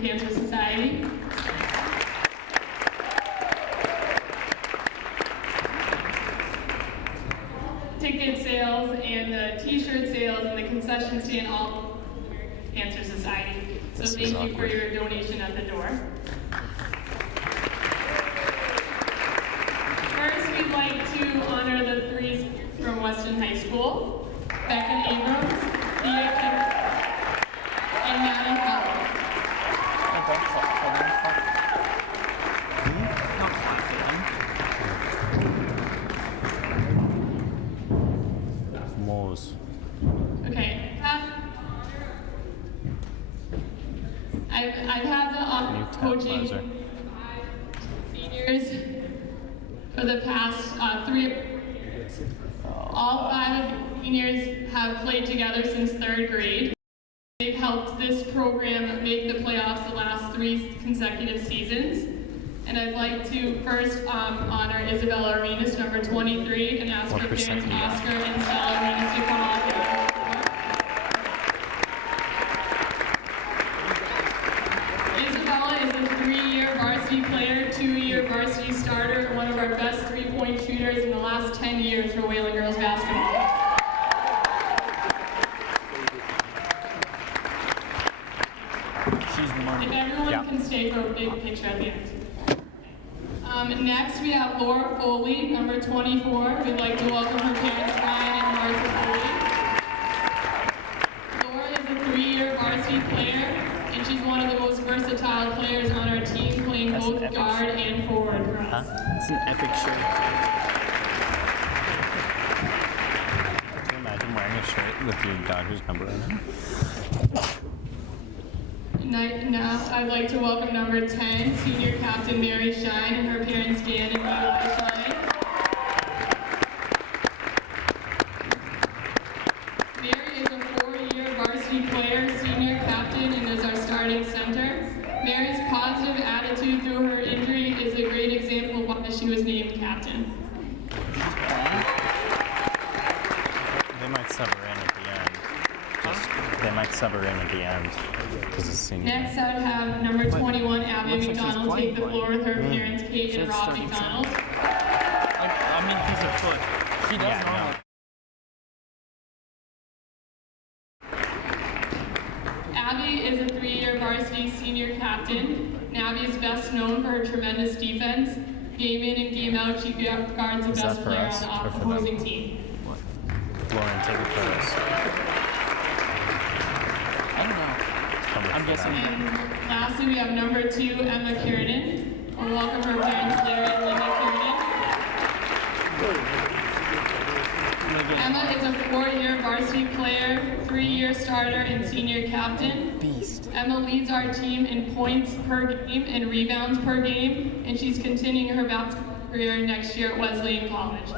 Cancer Society. Ticket sales and the t-shirt sales and the concession stand all Cancer Society. So thank you for your donation at the door. First, we'd like to honor the three from Weston High School: Becca Abrams, Thea Kim, and Maddie Howell. Okay. I've had the honor of coaching seniors for the past 3 years. All 5 of the seniors have played together since 3rd grade. They've helped this program make the playoffs the last 3 consecutive seasons. And I'd like to first honor Isabella Arenas, number 23, and ask her parents Oscar and Stella Arenas to come on here. Isabella is a 3-year varsity player, 2-year varsity starter, and one of our best 3-point shooters in the last 10 years for Wayland girls basketball. If everyone can stay for a big picture at the end. Next, we have Laura Foley, number 24. We'd like to welcome her parents, Ryan and Martha Foley. Laura is a 3-year varsity player, and she's one of the most versatile players on our team, playing both guard and forward for us. It's an epic shirt. Can you imagine wearing a shirt with your Dodgers number on it? Now, I'd like to welcome number 10, senior captain Mary Shine, and her parents Dan and Eli Shine. Mary is a 4-year varsity player, senior captain, and is our starting center. Mary's positive attitude through her injury is a great example of why she was named captain. They might sub her in at the end. They might sub her in at the end. Next, I would have number 21, Abby McDonald, take the floor with her parents, Kate and Rob McDonald. I mean, because her foot. She doesn't know. Abby is a 3-year varsity senior captain. And Abby is best known for her tremendous defense. Game in and game out, she guards the best player on the opposing team. Lauren, take it for us. I don't know. I'm guessing. And lastly, we have number 2, Emma Kiernan. We'll welcome her parents, Larry and Linda Kiernan. Emma is a 4-year varsity player, 3-year starter, and senior captain. Beast. Emma leads our team in points per game and rebounds per game, and she's continuing her basketball career next year at Wesleyan College.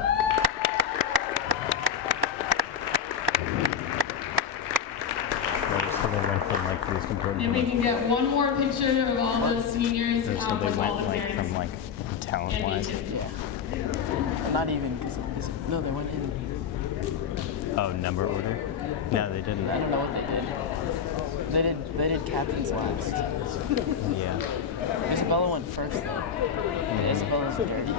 And we can get one more picture of all the seniors So they with all went the like parents. from like talent-wise. Yeah. Not even. No, they went in. Oh, number order? No, they didn't. I don't know what they did. They did captains last. Yeah. Isabella went first though. Isabella's dirty.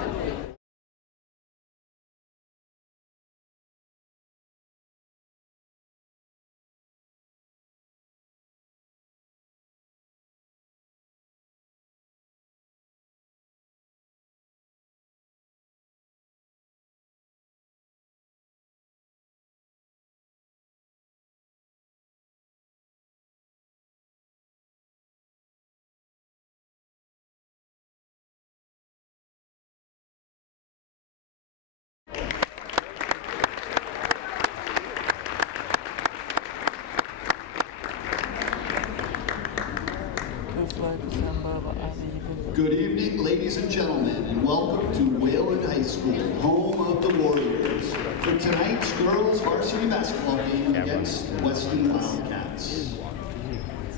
Good evening, ladies and gentlemen, and welcome to Wayland High School, home of the Warriors, for tonight's girls varsity basketball game against Weston Wildcats.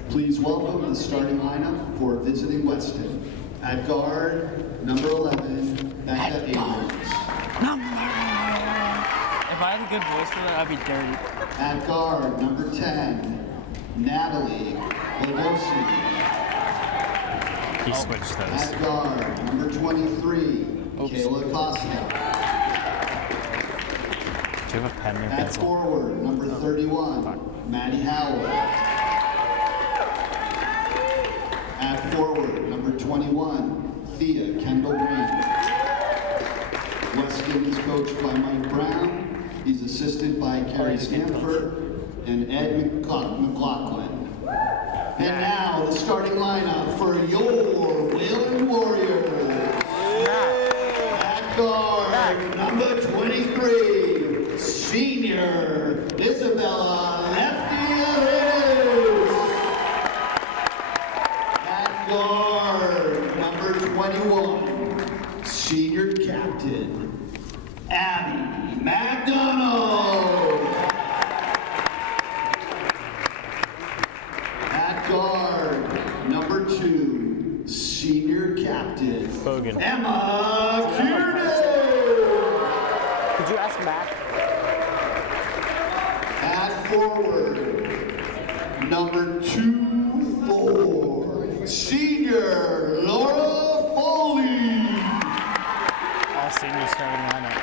Please welcome the starting lineup for visiting Weston. At guard, number 11, Becca Abrams. If I had a good voice for that, I'd be dirty. At guard, number 10, Natalie Lagosi. He switched those. At guard, number 23, Kayla Costa. Do you have a pen or At pencil? forward, number 31, Maddie Howell. At forward, number 21, Thea Kendall Green. Weston is coached by Mike Brown. He's assisted by Carrie Stanford and Ed McLaughlin. And now the starting lineup for your Wayland Warriors. At guard, number 23, senior Isabella Lefty Arenas. At guard, number 21, senior captain Abby McDonald. At guard, number 2, senior captain Bogan. Emma Kiernan. Could you ask Mac? At forward, number 2-4, senior Laura Foley. All senior starting lineup.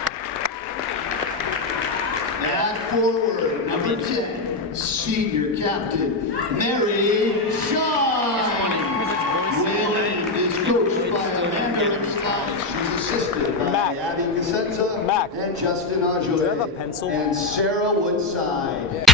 At forward, number 10, senior captain Mary Shine. Wayland is coached by Amanda Scott. She's assisted by Mac. Abby Casenza Mac. and Justin Ajoy. Do you have a pencil? And Sarah Woodside.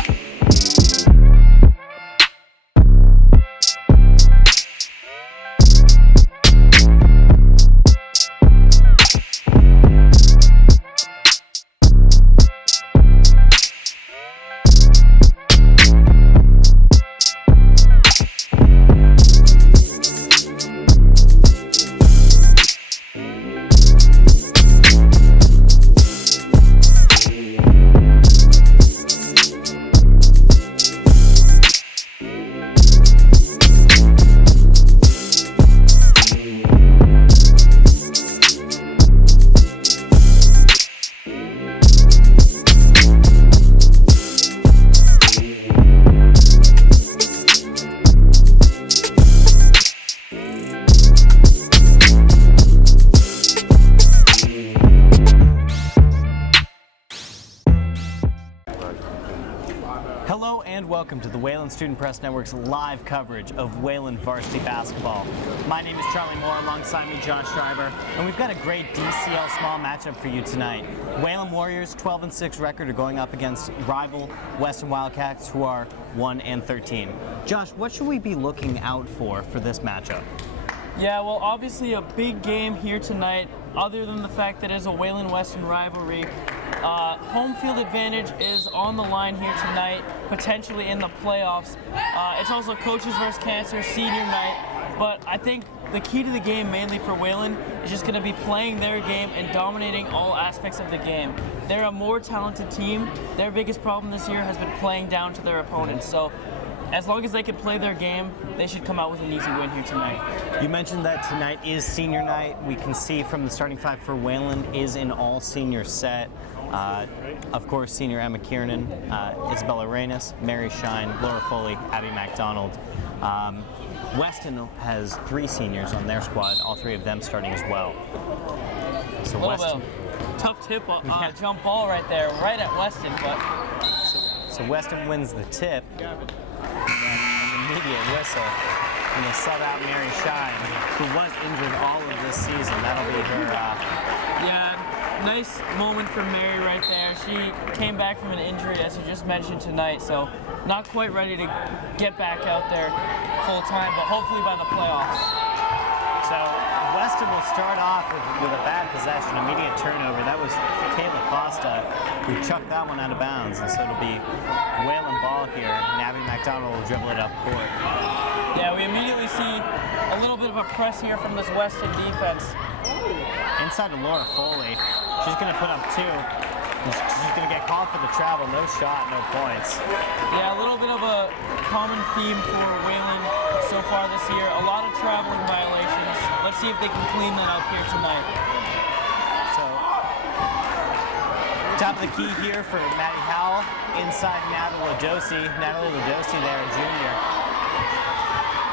Hello and welcome to the Wayland Student Press Network's live coverage of Wayland varsity basketball. My name is Charlie Moore, alongside me Josh Schreiber, and we've got a great DCL small matchup for you tonight. Wayland Warriors, 12-6 record, are going up against rival Weston Wildcats, who are 1-13. Josh, what should we be looking out for this matchup? Yeah, well, obviously a big game here tonight, other than the fact that it's a Wayland-Weston rivalry. Home field advantage is on the line here tonight, potentially in the playoffs. It's also Coaches vs. Cancer senior night, but I think the key to the game mainly for Wayland is just going to be playing their game and dominating all aspects of the game. They're a more talented team. Their biggest problem this year has been playing down to their opponents, so as long as they can play their game, they should come out with an easy win here tonight. You mentioned that tonight is senior night. We can see from the starting five for Wayland is an all-senior set. Of course, senior Emma Kiernan, Isabella Reynes, Mary Shine, Laura Foley, Abby McDonald. Weston has 3 seniors on their squad, all 3 of them starting as well. So Weston. Tough tip, jump ball right there, right at Weston, but So Weston wins the tip, and then an immediate whistle. And they sub out Mary Shine, who was injured all of this season. That'll be her. yeah, nice moment for Mary right there. She came back from an injury, as you just mentioned tonight, so not quite ready to get back out there full time, but hopefully by the playoffs. So Weston will start off with a bad possession, immediate turnover. That was Kayla Costa who chucked that one out of bounds, and so it'll be Wayland ball here, and Abby McDonald will dribble it up court. Yeah, we immediately see a little bit of a press here from this Weston defense. Inside to Laura Foley. She's going to put up 2. She's going to get called for the travel. No shot, no points. Yeah, a little bit of a common theme for Wayland so far this year. A lot of traveling violations. Let's see if they can clean that up here tonight. So, top of the key here for Maddie Howell. Inside Natalie Ladosi. Natalie Ladosi there, a junior.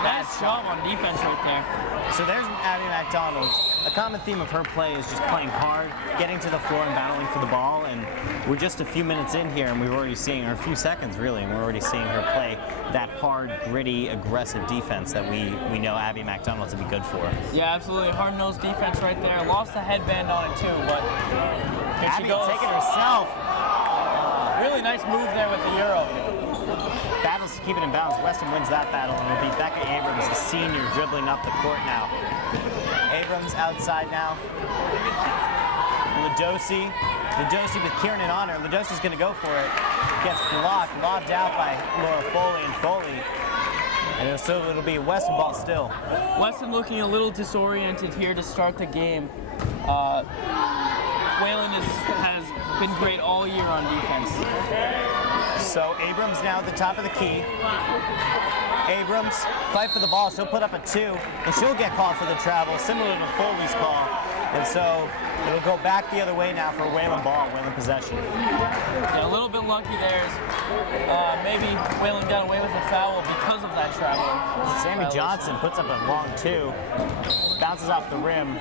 Nice job on defense right there. So there's Abby McDonald. A common theme of her play is just playing hard, getting to the floor and battling for the ball. And we're just a few minutes in here, and we're already seeing her, a few seconds really, and we're already seeing her play that hard, gritty, aggressive defense that we know Abby McDonald to be good for. Yeah, absolutely. Hard-nosed defense right there. Lost the headband on it too, but here she Abby goes. taking herself. Really nice move there with the Euro. Battles to keep it in bounds. Weston wins that battle, and it'll be Becca Abrams, the senior, dribbling up the court now. Abrams outside now. Ladosi with Kiernan on her. Ladosi's going to go for it. Gets blocked, lobbed out by Laura Foley, and Foley. And so it'll be a Weston ball still. Weston looking a little disoriented here to start the game. Whalen has been great all year on defense. So Abrams now at the top of the key. Abrams, fight for the ball. She'll put up a 2, and she'll get called for the travel, similar to Foley's call. And so it'll go back the other way now for Whalen ball, Whalen possession. Yeah, a little bit lucky there. Maybe Whalen got away with a foul because of that travel. Sammy Johnson puts up a long 2, bounces off the rim.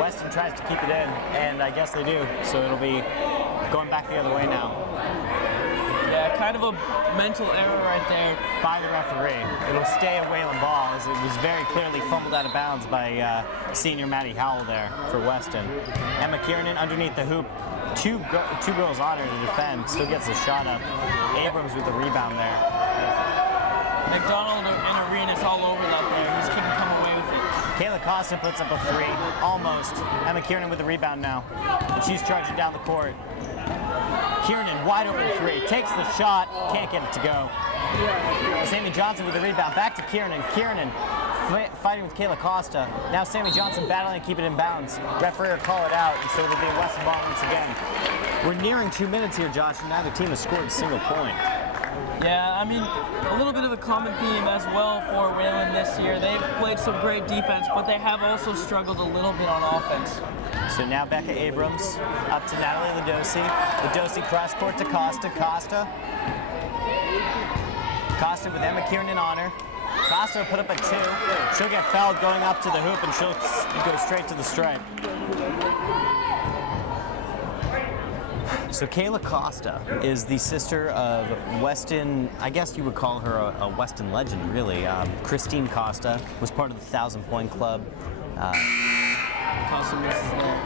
Weston tries to keep it in, and I guess they do. So it'll be going back the other way now. Yeah, kind of a mental error right there. By the referee. It'll stay a Whalen ball, as it was very clearly fumbled out of bounds by senior Maddie Howell there for Weston. Emma Kiernan underneath the hoop. Two girls on her to defend. Still gets the shot up. Abrams with the rebound there. McDonald and Arenas all over that there. He just couldn't come away with it. Kayla Costa puts up a 3. Almost. Emma Kiernan with the rebound now. And she's charging down the court. Kiernan wide open 3. Takes the shot. Can't get it to go. Sammy Johnson with the rebound. Back to Kiernan. Kiernan fighting with Kayla Costa. Now Sammy Johnson battling to keep it in bounds. Referee will call it out, and so it'll be a Weston ball once again. We're nearing 2 minutes here, Josh, and neither team has scored a single point. Yeah, I mean, a little bit of a common theme as well for Whalen this year. They've played some great defense, but they have also struggled a little bit on offense. So now Becca Abrams up to Natalie Ladosi. Ladosi cross court to Costa. Costa with Emma Kiernan on her. Costa will put up a 2. She'll get fouled going up to the hoop, and she'll go straight to the stripe. So Kayla Costa is the sister of Weston, I guess you would call her a Weston legend, really. Christine Costa was part of the 1,000-point club. Costa misses there.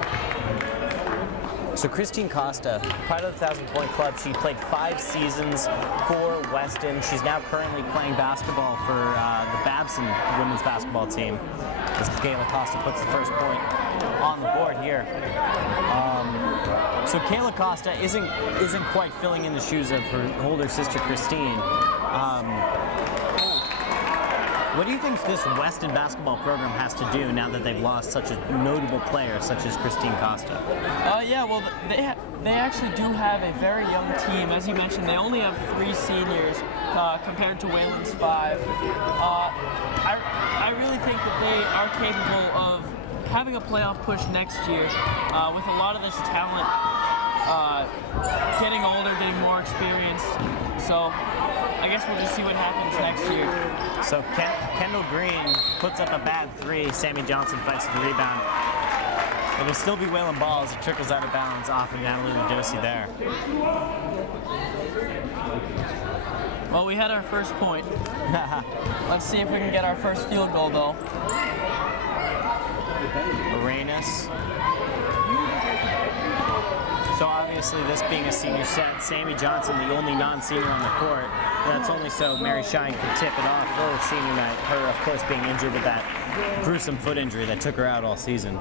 So Christine Costa, part of the 1,000-point club, she played 5 seasons for Weston. She's now currently playing basketball for the Babson women's basketball team. As Kayla Costa puts the first point on the board here. So Kayla Costa isn't quite filling in the shoes of her older sister Christine. What do you think this Weston basketball program has to do now that they've lost such a notable player such as Christine Costa? Yeah, well, they actually do have a very young team. As you mentioned, they only have 3 seniors compared to Whalen's 5. I really think that they are capable of having a playoff push next year with a lot of this talent getting older, getting more experienced. So I guess we'll just see what happens next year. So Kendall Green puts up a bad 3. Sammy Johnson fights the rebound. It'll still be Whalen ball as it trickles out of bounds off of Natalie Ladosi there. Well, we had our first point. Let's see if we can get our first field goal, though. Arenas. So obviously this being a senior set, Sammy Johnson, the only non-senior on the court, that's only so Mary Shine can tip it off for senior night. Her, of course, being injured with that gruesome foot injury that took her out all season.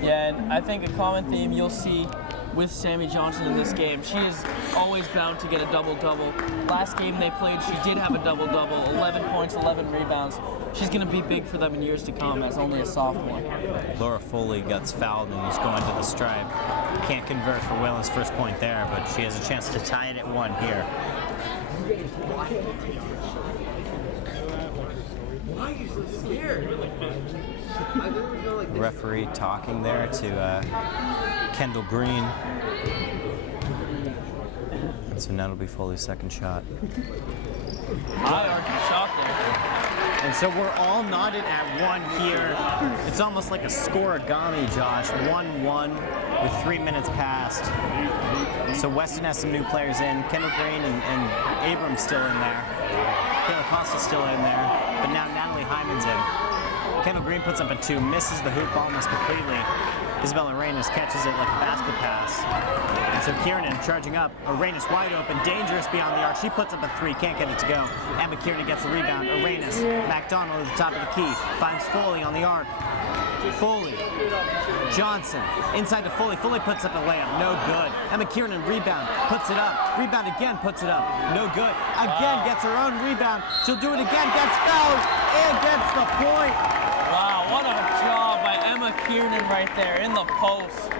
Yeah, and I think a common theme you'll see with Sammy Johnson in this game, she is always bound to get a double-double. Last game they played, she did have a double-double, 11 points, 11 rebounds. She's going to be big for them in years to come as only a sophomore. Laura Foley gets fouled and is going to the stripe. Can't convert for Whalen's first point there, but she has a chance to tie it at 1 here. Why are you so scared? Referee talking there to Kendall Green. And so now it'll be Foley's second shot. High arcing shot there. And so we're all knotted at 1 here. It's almost like a scoreagami, Josh. 1-1 with 3 minutes passed. So Weston has some new players in. Kendall Green and Abrams still in there. Kayla Costa's still in there. But now Natalie Hyman's in. Kendall Green puts up a 2, misses the hoop almost completely. Isabella Arenas catches it like a basket pass. And so Kiernan charging up. Arenas wide open, dangerous beyond the arc. She puts up a 3, can't get it to go. Emma Kiernan gets the rebound. Arenas, McDonald at the top of the key. Finds Foley on the arc. Foley, Johnson, inside to Foley. Foley puts up a layup, no good. Emma Kiernan rebound, puts it up. Rebound again, puts it up, no good. Again, gets her own rebound. She'll do it again, gets fouled, and gets the point. Wow, what a job by Emma Kiernan right there in the post.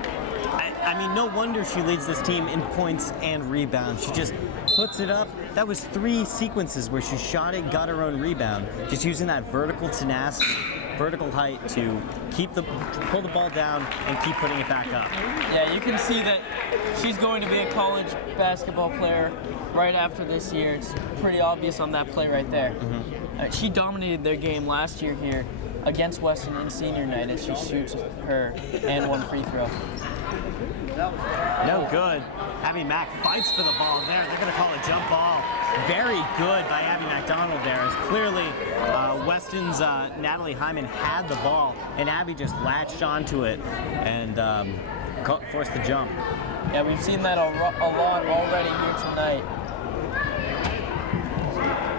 I mean, no wonder she leads this team in points and rebounds. She just puts it up. That was 3 sequences where she shot it, got her own rebound. Just using that vertical tenacity, vertical height to pull the ball down and keep putting it back up. Yeah, you can see that she's going to be a college basketball player right after this year. It's pretty obvious on that play right there. She dominated their game last year here against Weston in senior night as she shoots her and 1 free throw. No good. Abby Mack fights for the ball there. They're going to call a jump ball. Very good by Abby McDonald there. As clearly Weston's Natalie Hyman had the ball, and Abby just latched onto it and forced the jump. Yeah, we've seen that a lot already here tonight.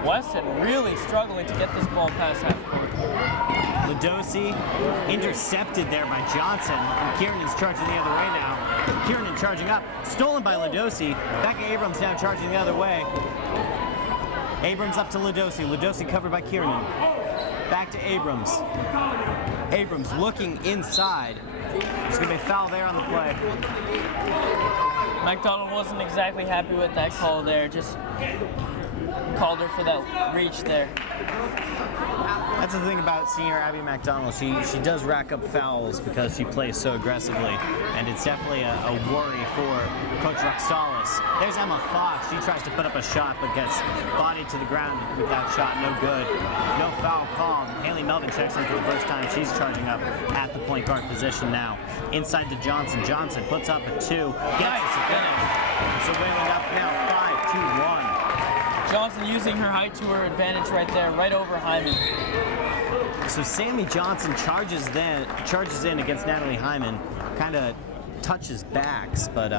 Weston really struggling to get this ball past half court. Ladosi intercepted there by Johnson, and Kiernan's charging the other way now. Kiernan charging up, stolen by Ladosi. Becca Abrams now charging the other way. Abrams up to Ladosi. Ladosi covered by Kiernan. Back to Abrams. Abrams looking inside. There's going to be a foul there on the play. McDonald wasn't exactly happy with that call there, just called her for that reach there. That's the thing about senior Abby McDonald. She does rack up fouls because she plays so aggressively, and it's definitely a worry for Coach Ruxtalis. There's Emma Fox. She tries to put up a shot but gets bodied to the ground with that shot. No good. No foul call. Haley Melvin checks in for the first time. She's charging up at the point guard position now. Inside to Johnson. Johnson puts up a 2. Gets it to finish. So Whalen up now 5-2-1. Johnson using her height to her advantage right there, right over Hyman. So Sammy Johnson charges in against Natalie Hyman, kind of touches backs, but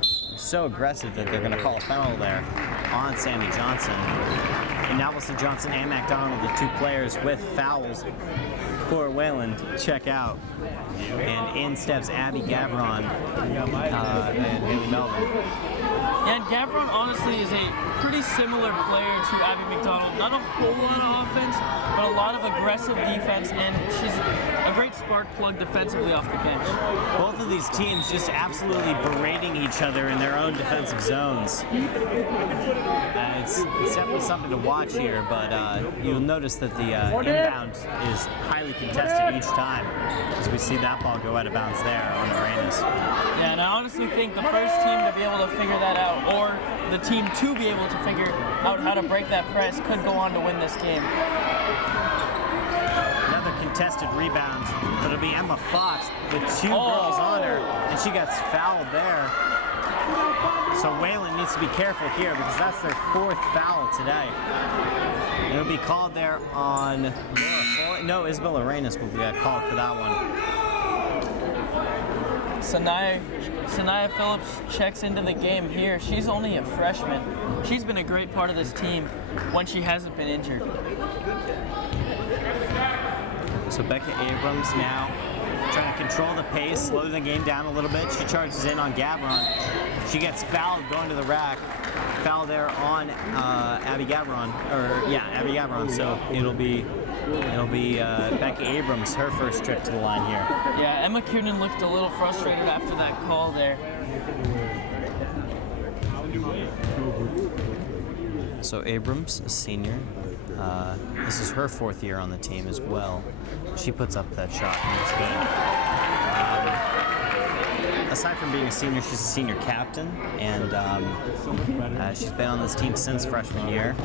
so aggressive that they're going to call a foul there on Sammy Johnson. And now we'll see Johnson and McDonald, the 2 players with fouls for Wayland, check out. And in steps Abby Gavron and Haley Melvin. Yeah, and Gavron honestly is a pretty similar player to Abby McDonald. Not a whole lot of offense, but a lot of aggressive defense, and she's a great spark plug defensively off the bench. Both of these teams just absolutely berating each other in their own defensive zones. It's definitely something to watch here, but you'll notice that the inbound is highly contested each time, as we see that ball go out of bounds there on Arenas. Yeah, and I honestly think the first team to be able to figure that out, or the team to be able to figure out how to break that press, could go on to win this game. Another contested rebound, but it'll be Emma Fox with 2 girls on her, and she gets fouled there. So Wayland needs to be careful here because that's their 4th foul today. It'll be called there on Laura Foley. No, Isabel Arenas will get called for that one. Sanaya Phillips checks into the game here. She's only a freshman. She's been a great part of this team when she hasn't been injured. So Becca Abrams now trying to control the pace, slow the game down a little bit. She charges in on Gavron. She gets fouled going to the rack. Foul there on Abby Gavron, Abby Gavron. So it'll be Becca Abrams, her first trip to the line here. Yeah, Emma Kiernan looked a little frustrated after that call there. So Abrams, a senior. This is her 4th year on the team as well. She puts up that shot, and it's good. Aside from being a senior, she's a senior captain, and she's been on this team since freshman year.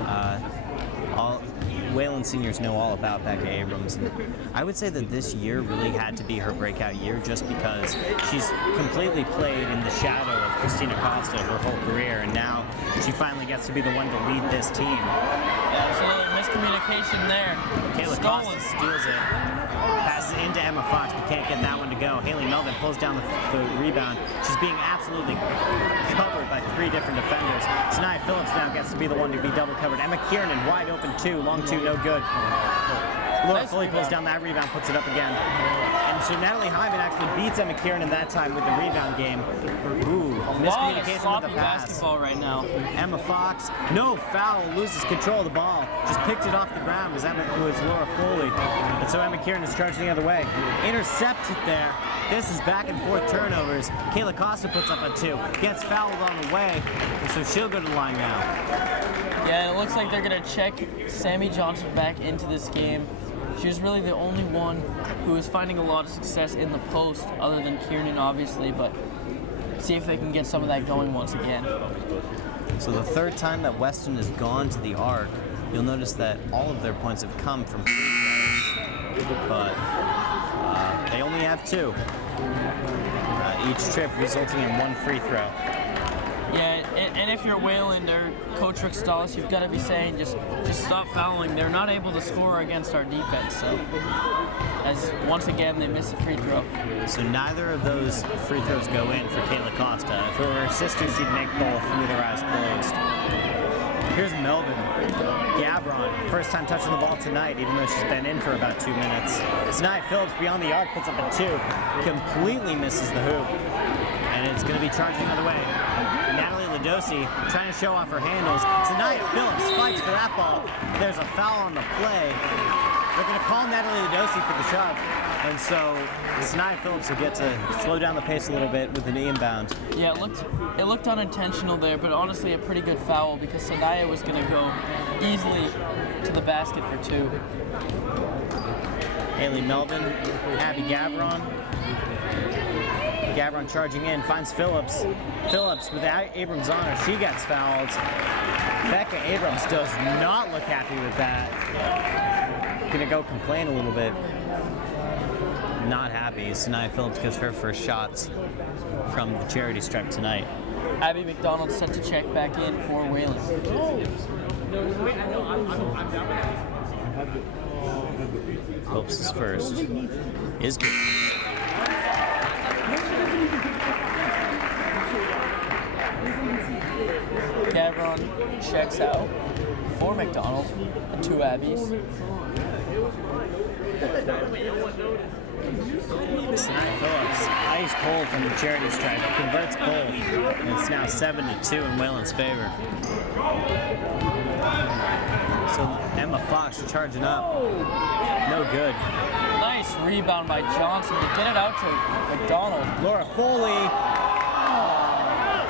Wayland seniors know all about Becca Abrams. And I would say that this year really had to be her breakout year just because she's completely played in the shadow of Christina Costa her whole career, and now she finally gets to be the one to lead this team. Absolutely, miscommunication there. Kayla Costa steals it, passes it into Emma Fox, but can't get that one to go. Haley Melvin pulls down the rebound. She's being absolutely covered by 3 different defenders. Sanaya Phillips now gets to be the one to be double covered. Emma Kiernan wide open 2, long 2, no good. Laura Foley pulls down that rebound, puts it up again. And so Natalie Hyman actually beats Emma Kiernan that time with the rebound game. Ooh, miscommunication with the pass. Basketball right now. Emma Fox, no foul, loses control of the ball. Just picked it off the ground was Laura Foley. And so Emma Kiernan is charging the other way. Intercepted there. This is back and forth turnovers. Kayla Costa puts up a 2. Gets fouled on the way, and so she'll go to the line now. Yeah, it looks like they're going to check Sammy Johnson back into this game. She's really the only one who is finding a lot of success in the post, other than Kiernan, obviously, but see if they can get some of that going once again. So the third time that Weston has gone to the arc, you'll notice that all of their points have come from free throws, but they only have 2. Each trip resulting in 1 free throw. Yeah, and if you're Wayland or Coach Rick Stallis, you've got to be saying just stop fouling. They're not able to score against our defense, so as once again they miss a free throw. So neither of those free throws go in for Kayla Costa. If it were her sister, she'd make both with her eyes closed. Here's Melvin. Gavron, first time touching the ball tonight, even though she's been in for about 2 minutes. Sanaya Phillips beyond the arc puts up a 2. Completely misses the hoop. And it's going to be charging the other way. Natalie Ladosi trying to show off her handles. Sanaya Phillips fights for that ball. There's a foul on the play. They're going to call Natalie Ladosi for the shove. And so Sanaya Phillips will get to slow down the pace a little bit with an inbound. Yeah, it looked unintentional there, but honestly a pretty good foul because Sanaya was going to go easily to the basket for 2. Haley Melvin, Abby Gavron. Gavron charging in, finds Phillips. Phillips with Abrams on her, she gets fouled. Becca Abrams does not look happy with that. Gonna go complain a little bit. Not happy. Sanaya Phillips gets her first shots from the charity stripe tonight. Abby McDonald set to check back in for Wayland. Phillips is first. Is good. Gavron checks out for McDonald and 2 Abbies. Sanaya Phillips, ice cold from the charity stripe, converts both, and it's now 7-2 in Wayland's favor. So Emma Fox charging up, no good. Nice rebound by Johnson to get it out to McDonald. Laura Foley,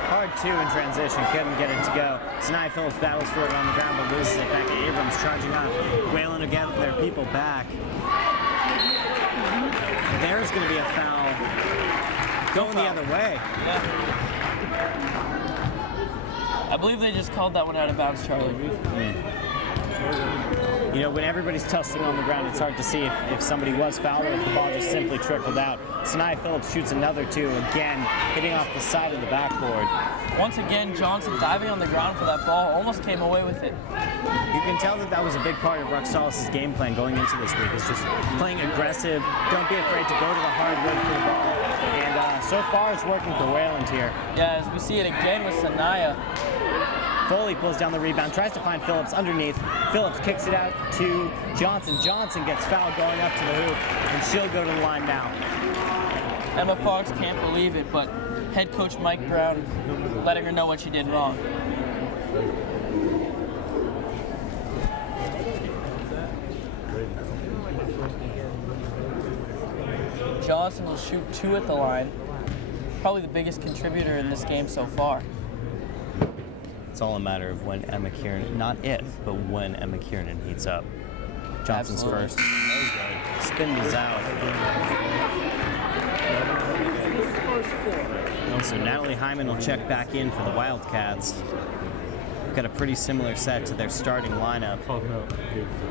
hard 2 in transition, couldn't get it to go. Sanaya Phillips battles for it on the ground but loses it. Becca Abrams charging up. Wayland again with their people back. There's going to be a foul going the other way. Yeah. I believe they just called that one out of bounds, Charlie. You know, when everybody's tussling on the ground, it's hard to see if somebody was fouled or if the ball just simply trickled out. Sanaya Phillips shoots another 2, again, hitting off the side of the backboard. Once again, Johnson diving on the ground for that ball, almost came away with it. You can tell that was a big part of Ruxalis' game plan going into this week, is just playing aggressive, don't be afraid to go to the hardwood for the ball. And so far it's working for Wayland here. Yeah, as we see it again with Sanaya. Foley pulls down the rebound, tries to find Phillips underneath. Phillips kicks it out to Johnson. Johnson gets fouled going up to the hoop, and she'll go to the line now. Emma Fox can't believe it, but head coach Mike Brown letting her know what she did wrong. Johnson will shoot 2 at the line. Probably the biggest contributor in this game so far. It's all a matter of when Emma Kiernan, not if, but when Emma Kiernan heats up. Johnson's Absolutely. first. Spin is out. So Natalie Hyman will check back in for the Wildcats. got a pretty similar set to their starting lineup.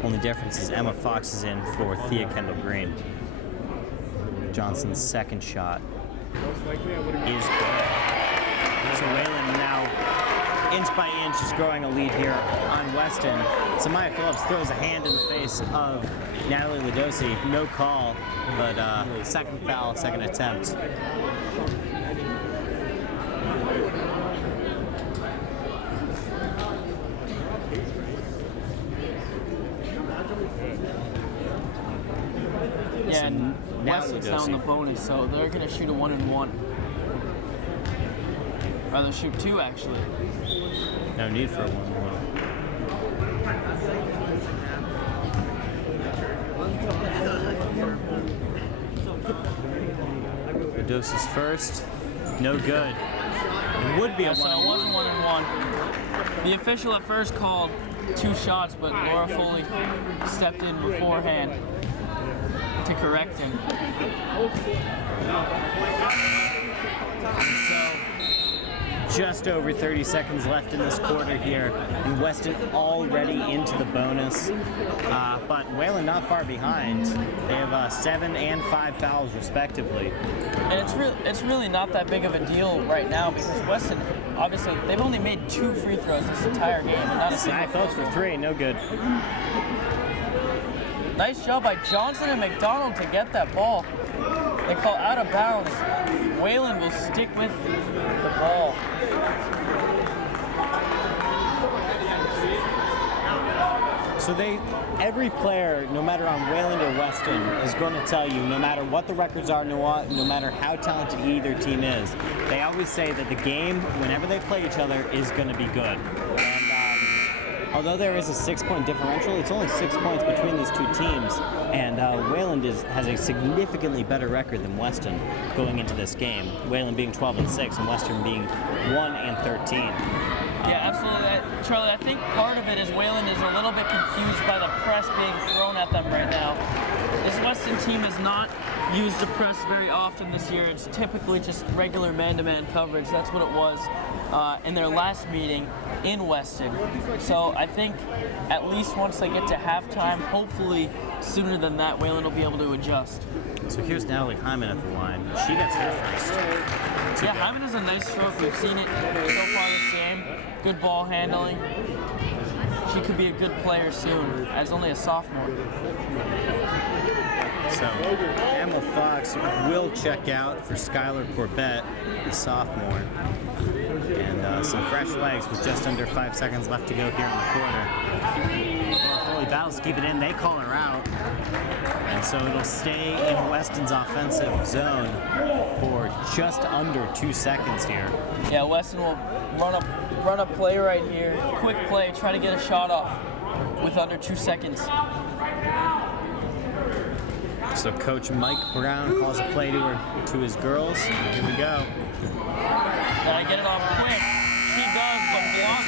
Only difference is Emma Fox is in for Thea Kendall Green. Johnson's second shot is good. So Wayland now, inch by inch, is growing a lead here on Weston. Samaya Phillips throws a hand in the face of Natalie Ladosi. No call, but second foul, second attempt. Yeah, and now Weston's Ladosi. now in the bonus, so they're going to shoot a 1-and-1. Rather shoot 2, actually. No need for a 1-1. Ladosi's first, no good. It would be a Yeah, so it was a 1-and-1. The official at first called 2 shots, but Laura Foley stepped in beforehand to correct him. So, just over 30 seconds left in this quarter here, and Weston already into the bonus. But Wayland not far behind. They have 7 and 5 fouls respectively. And it's really not that big of a deal right now because Weston, obviously, they've only made 2 free throws this entire game, and not a single Nine Phillips for 3, no good. Nice job by Johnson and McDonald to get that ball. They call out of bounds. Wayland will stick with the ball. So every player, no matter on Wayland or Weston, is going to tell you, no matter what the records are, no matter how talented either team is, they always say that the game, whenever they play each other, is going to be good. And although there is a 6-point differential, it's only 6 points between these two teams, and Wayland has a significantly better record than Weston going into this game. Wayland being 12-6, and Weston being 1-13. Yeah, absolutely. Charlie, I think part of it is Wayland is a little bit confused by the press being thrown at them right now. This Weston team has not used the press very often this year. It's typically just regular man-to-man coverage. That's what it was in their last meeting in Weston. So I think at least once they get to halftime, hopefully sooner than that, Wayland will be able to adjust. So here's Natalie Hyman at the line. She gets her first. Yeah, Hyman has a nice stroke. We've seen it so far this game. Good ball handling. She could be a good player soon, as only a sophomore. So Emma Fox will check out for Skylar Corbett, the sophomore. And some fresh legs with just under 5 seconds left to go here in the quarter. Foley battles to keep it in. They call her out. And so it'll stay in Weston's offensive zone for just under 2 seconds here. Yeah, Weston will run a play right here. Quick play, try to get a shot off with under 2 seconds. So Coach Mike Brown calls a play to his girls. Here we go. Gotta get it off quick. She does, but blocked.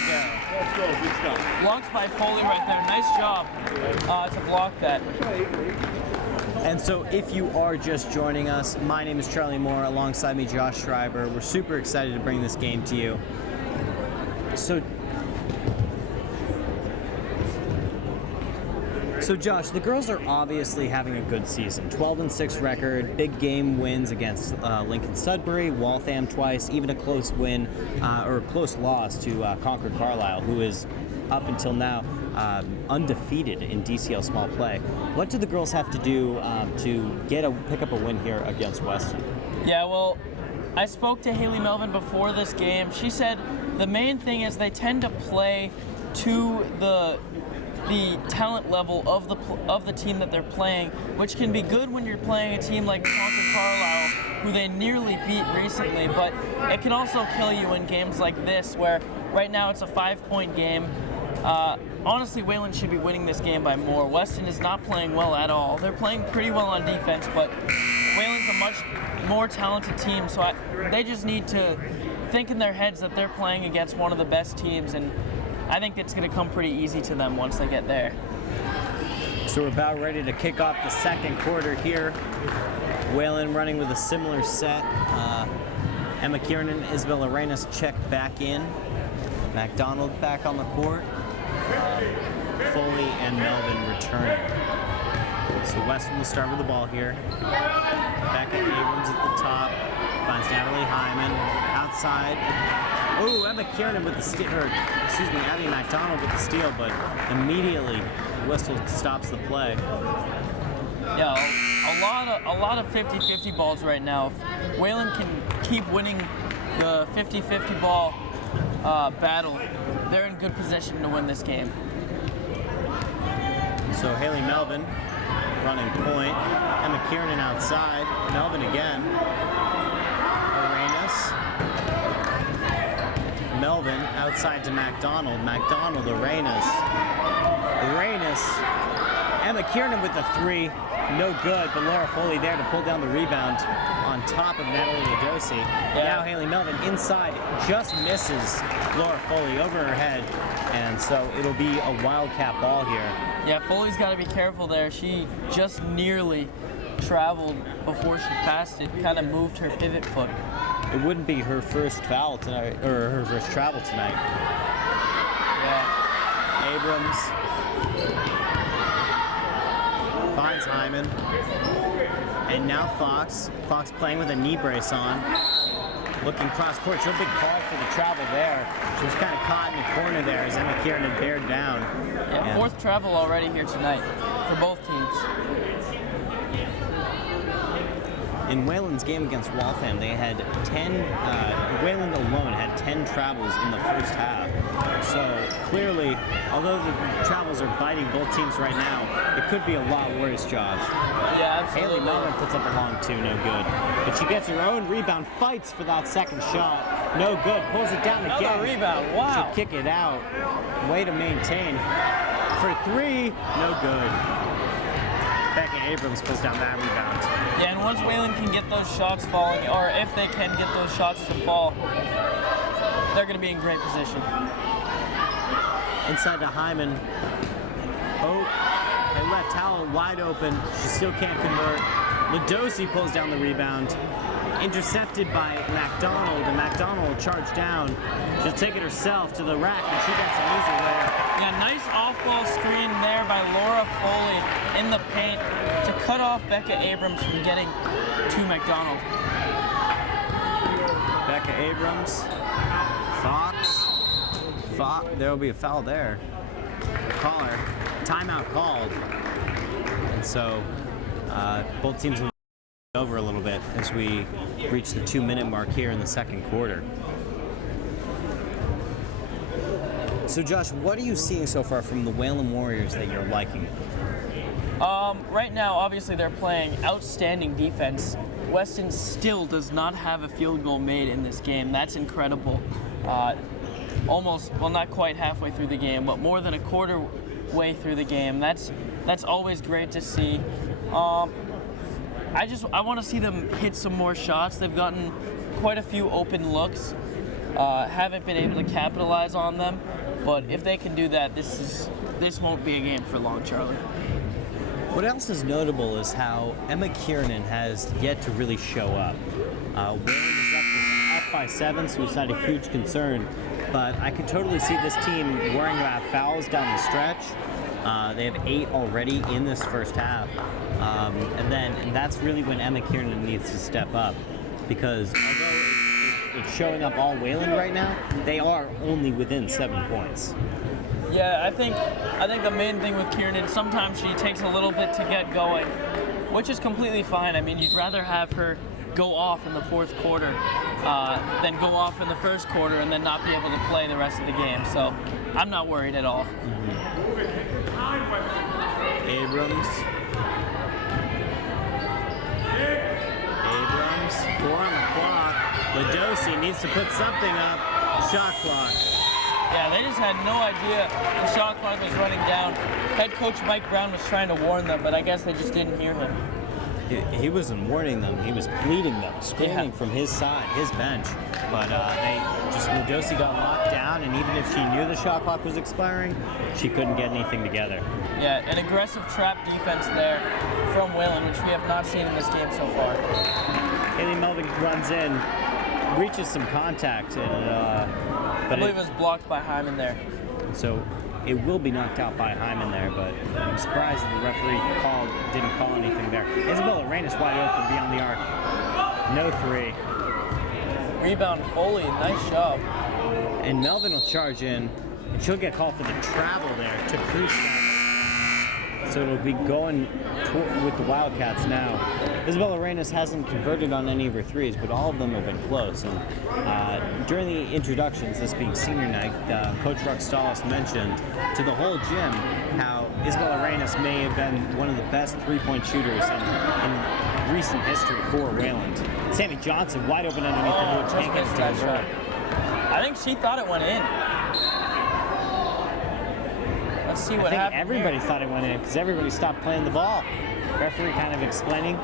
Let's go, good stuff. Blocked by Foley right there. Nice job to block that. And so if you are just joining us, my name is Charlie Moore, alongside me Josh Schreiber. We're super excited to bring this game to you. So Josh, the girls are obviously having a good season. 12-6 record, big game wins against Lincoln Sudbury, Waltham twice, even a close win or a close loss to Concord Carlisle, who is up until now undefeated in DCL small play. What do the girls have to do to pick up a win here against Weston? Yeah, well, I spoke to Haley Melvin before this game. She said the main thing is they tend to play to the talent level of the team that they're playing, which can be good when you're playing a team like Concord Carlisle, who they nearly beat recently, but it can also kill you in games like this, where right now it's a 5-point game. Honestly, Wayland should be winning this game by more. Weston is not playing well at all. They're playing pretty well on defense, but Wayland's a much more talented team, so they just need to think in their heads that they're playing against one of the best teams, and I think it's going to come pretty easy to them once they get there. So we're about ready to kick off the second quarter here. Wayland running with a similar set. Emma Kiernan, Isabel Arenas check back in. McDonald back on the court. Foley and Melvin returning. So Weston will start with the ball here. Becca Abrams at the top. Finds Natalie Hyman. Outside. Oh, Emma Kiernan with the steal, Abby McDonald with the steal, but immediately Whistle stops the play. Yeah, a lot of 50-50 balls right now. If Wayland can keep winning the 50-50 ball battle, they're in good position to win this game. So Haley Melvin running point. Emma Kiernan outside. Melvin again. Arenas. Melvin outside to McDonald. McDonald, Arenas. Emma Kiernan with the three. No good, but Laura Foley there to pull down the rebound on top of Natalie Ladosi. Yeah. Now Haley Melvin inside, just misses Laura Foley over her head, and so it'll be a Wildcat ball here. Yeah, Foley's got to be careful there. She just nearly traveled before she passed it, kind of moved her pivot foot. It wouldn't be her first foul tonight, or her first travel tonight. Yeah. Abrams finds Hyman, and now Fox. Fox playing with a knee brace on, looking cross court. She'll big call for the travel there. She was kind of caught in the corner there as Emma Kiernan bared down. Yeah, fourth travel already here tonight for both teams. In Wayland's game against Waltham, they had 10, Wayland alone had 10 travels in the first half. So clearly, although the travels are biting both teams right now, it could be a lot worse, Josh. Yeah, absolutely. Haley Melvin puts up a long two, no good. But she gets her own rebound, fights for that second shot. No good, pulls it down again. Another rebound, wow. She'll kick it out. Way to maintain. For three, no good. Becca Abrams pulls down that rebound. Yeah, and once Wayland can get those shots falling, or if they can get those shots to fall, they're going to be in great position. Inside to Hyman. Oh, and left Howell wide open. She still can't convert. Ladosi pulls down the rebound. Intercepted by McDonald, and McDonald will charge down. She'll take it herself to the rack, and she gets an easy layup. Yeah, nice off-ball screen there by Laura Foley in the paint to cut off Becca Abrams from getting to McDonald. Becca Abrams, Fox, there will be a foul there. Caller, timeout called. And so both teams will over a little bit as we reach the 2-minute mark here in the second quarter. So Josh, what are you seeing so far from the Wayland Warriors that you're liking? Right now, obviously, they're playing outstanding defense. Weston still does not have a field goal made in this game. That's incredible. Almost, well, not quite halfway through the game, but more than a quarter way through the game. That's always great to see. I want to see them hit some more shots. They've gotten quite a few open looks. Haven't been able to capitalize on them, but if they can do that, this won't be a game for long, Charlie. What else is notable is how Emma Kiernan has yet to really show up. Wayland is up by 7, so it's not a huge concern, but I could totally see this team worrying about fouls down the stretch. They have 8 already in this first half. And that's really when Emma Kiernan needs to step up, because although it's showing up all Wayland right now, they are only within 7 points. Yeah, I think the main thing with Kiernan, sometimes she takes a little bit to get going, which is completely fine. I mean, you'd rather have her go off in the fourth quarter than go off in the first quarter and then not be able to play the rest of the game. So I'm not worried at all. Abrams, 4 on the clock. Ladosi needs to put something up. Shot clock. Yeah, they just had no idea the shot clock was running down. Head coach Mike Brown was trying to warn them, but I guess they just didn't hear him. He wasn't warning them, he was pleading them, screaming from his side, his bench. But Ladosi got locked down, and even if she knew the shot clock was expiring, she couldn't get anything together. Yeah, an aggressive trap defense there from Wayland, which we have not seen in this game so far. Haley Melvin runs in, reaches some contact, and I believe it was blocked by Hyman there. So it will be knocked out by Hyman there, but I'm surprised that the referee didn't call anything there. Isabella Reynes wide open beyond the arc. No three. Rebound Foley, nice job. And Melvin will charge in, and she'll get called for the travel there to Cruz. So it'll be going with the Wildcats now. Isabella Reynes hasn't converted on any of her threes, but all of them have been close. And during the introductions, this being senior night, Coach Ruxtalis mentioned to the whole gym how Isabella Reynes may have been one of the best three-point shooters in recent history for Wayland. Sammy Johnson wide open underneath the hoop. Just Can't get missed it to that convert. shot. I think she thought it went in. Let's see what I think happened everybody here. thought it went in because everybody stopped playing the ball. Referee kind of explaining.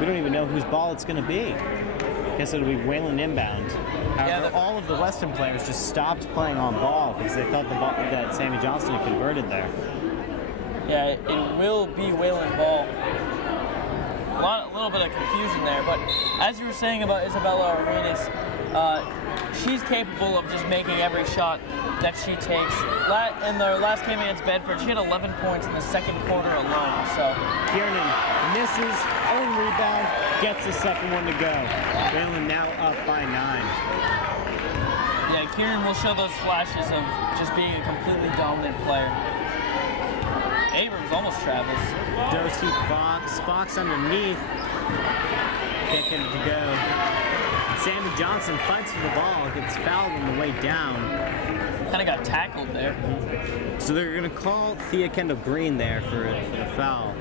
We don't even know whose ball it's going to be. Guess it'll be Wayland inbound. However, all of the Weston players just stopped playing on ball because they thought that Sammy Johnson had converted there. Yeah, it will be Wayland ball. A little bit of confusion there, but as you were saying about Isabella Arenas, she's capable of just making every shot that she takes. In their last game against Bedford, she had 11 points in the second quarter alone. So Kiernan misses, own rebound, gets the second one to go. Wayland now up by 9. yeah, Kieran will show those flashes of just being a completely dominant player. Abrams almost travels. Dorsey Fox underneath. Can't get it to go. Sammy Johnson fights for the ball, gets fouled on the way down. Kind of got tackled there. So they're going to call Thea Kendall Green there for the foul.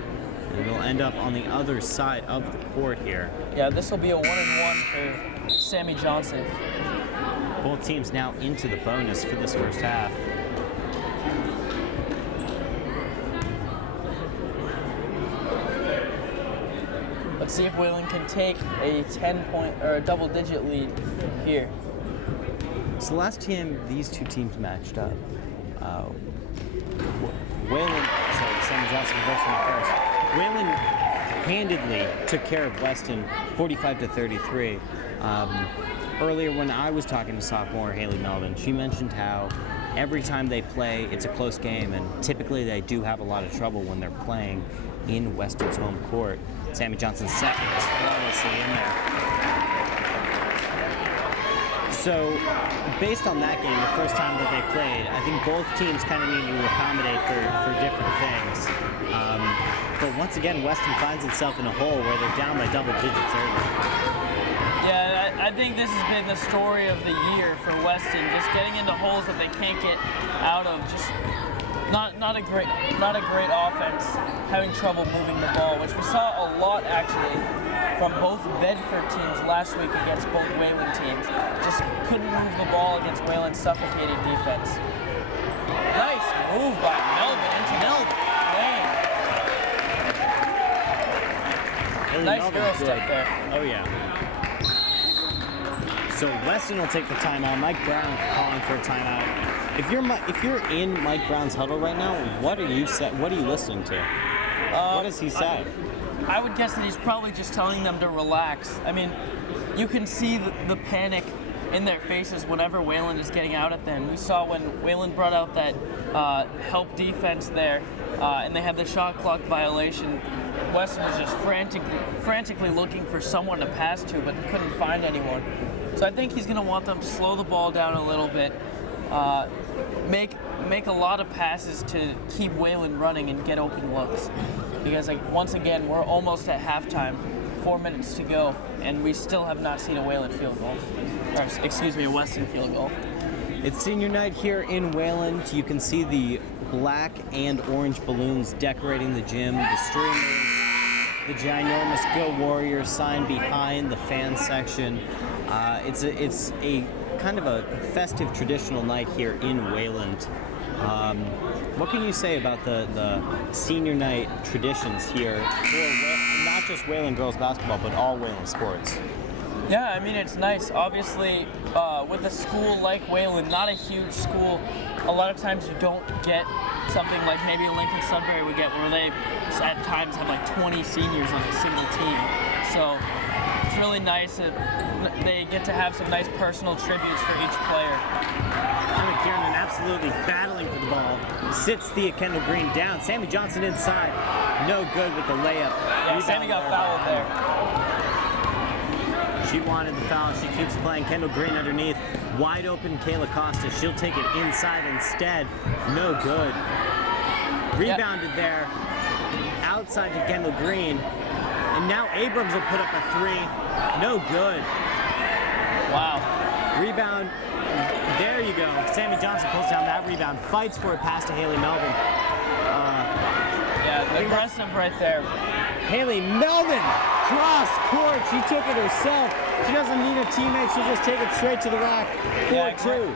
And we'll end up on the other side of the court here. Yeah, this will be a 1-and-1 for Sammy Johnson. Both teams now into the bonus for this first half. Let's see if Wayland can take a 10-point or a double-digit lead here. So the last time these two teams matched up, Wayland, sorry, Sammy Johnson versus me first. Wayland handedly took care of Weston 45-33. Earlier when I was talking to sophomore Haley Melvin, she mentioned how every time they play, it's a close game, and typically they do have a lot of trouble when they're playing in Weston's home court. Sammy Johnson's second is flawlessly in there. So, based on that game, the first time that they played, I think both teams kind of need to accommodate for different things. But once again, Weston finds itself in a hole where they're down by double digits early. Yeah, I think this has been the story of the year for Weston, just getting into holes that they can't get out of. Just not a great offense, having trouble moving the ball, which we saw a lot actually from both Bedford teams last week against both Wayland teams. Just couldn't move the ball against Wayland's suffocating defense. Nice move by Melvin into the lane. Nice girl step there. Oh yeah. So Weston will take the timeout. Mike Brown calling for a timeout. If you're in Mike Brown's huddle right now, what are you listening to? What does he say? I would guess that he's probably just telling them to relax. I mean, you can see the panic in their faces whenever Wayland is getting out at them. We saw when Wayland brought out that help defense there, and they had the shot clock violation. Weston was just frantically looking for someone to pass to, but couldn't find anyone. So I think he's going to want them to slow the ball down a little bit, make a lot of passes to keep Wayland running and get open looks. Because once again, we're almost at halftime, 4 minutes to go, and we still have not seen a Wayland field goal. Or, excuse me, a Weston field goal. It's senior night here in Wayland. You can see the black and orange balloons decorating the gym, the streamers, the ginormous Go Warriors sign behind the fan section. It's a kind of a festive traditional night here in Wayland. What can you say about the senior night traditions here for not just Wayland girls basketball, but all Wayland sports? Yeah, I mean, it's nice. Obviously, with a school like Wayland, not a huge school, a lot of times you don't get something like maybe Lincoln Sudbury would get, where they at times have like 20 seniors on a single team. So it's really nice. They get to have some nice personal tributes for each player. Emma Kiernan absolutely battling for the ball. Sits Thea Kendall Green down. Sammy Johnson inside. No good with the layup. Yeah, Sammy got fouled there. She wanted the foul. She keeps playing. Kendall Green underneath. Wide open Kayla Costa. She'll take it inside instead. No good. Rebounded there. Outside to Kendall Green. And now Abrams will put up a three. No good. Wow. Rebound. There you go. Sammy Johnson pulls down that rebound. Fights for it past to Haley Melvin. Yeah, aggressive right there. Haley Melvin, cross court. She took it herself. She doesn't need a teammate. She'll just take it straight to the rack. 4-2.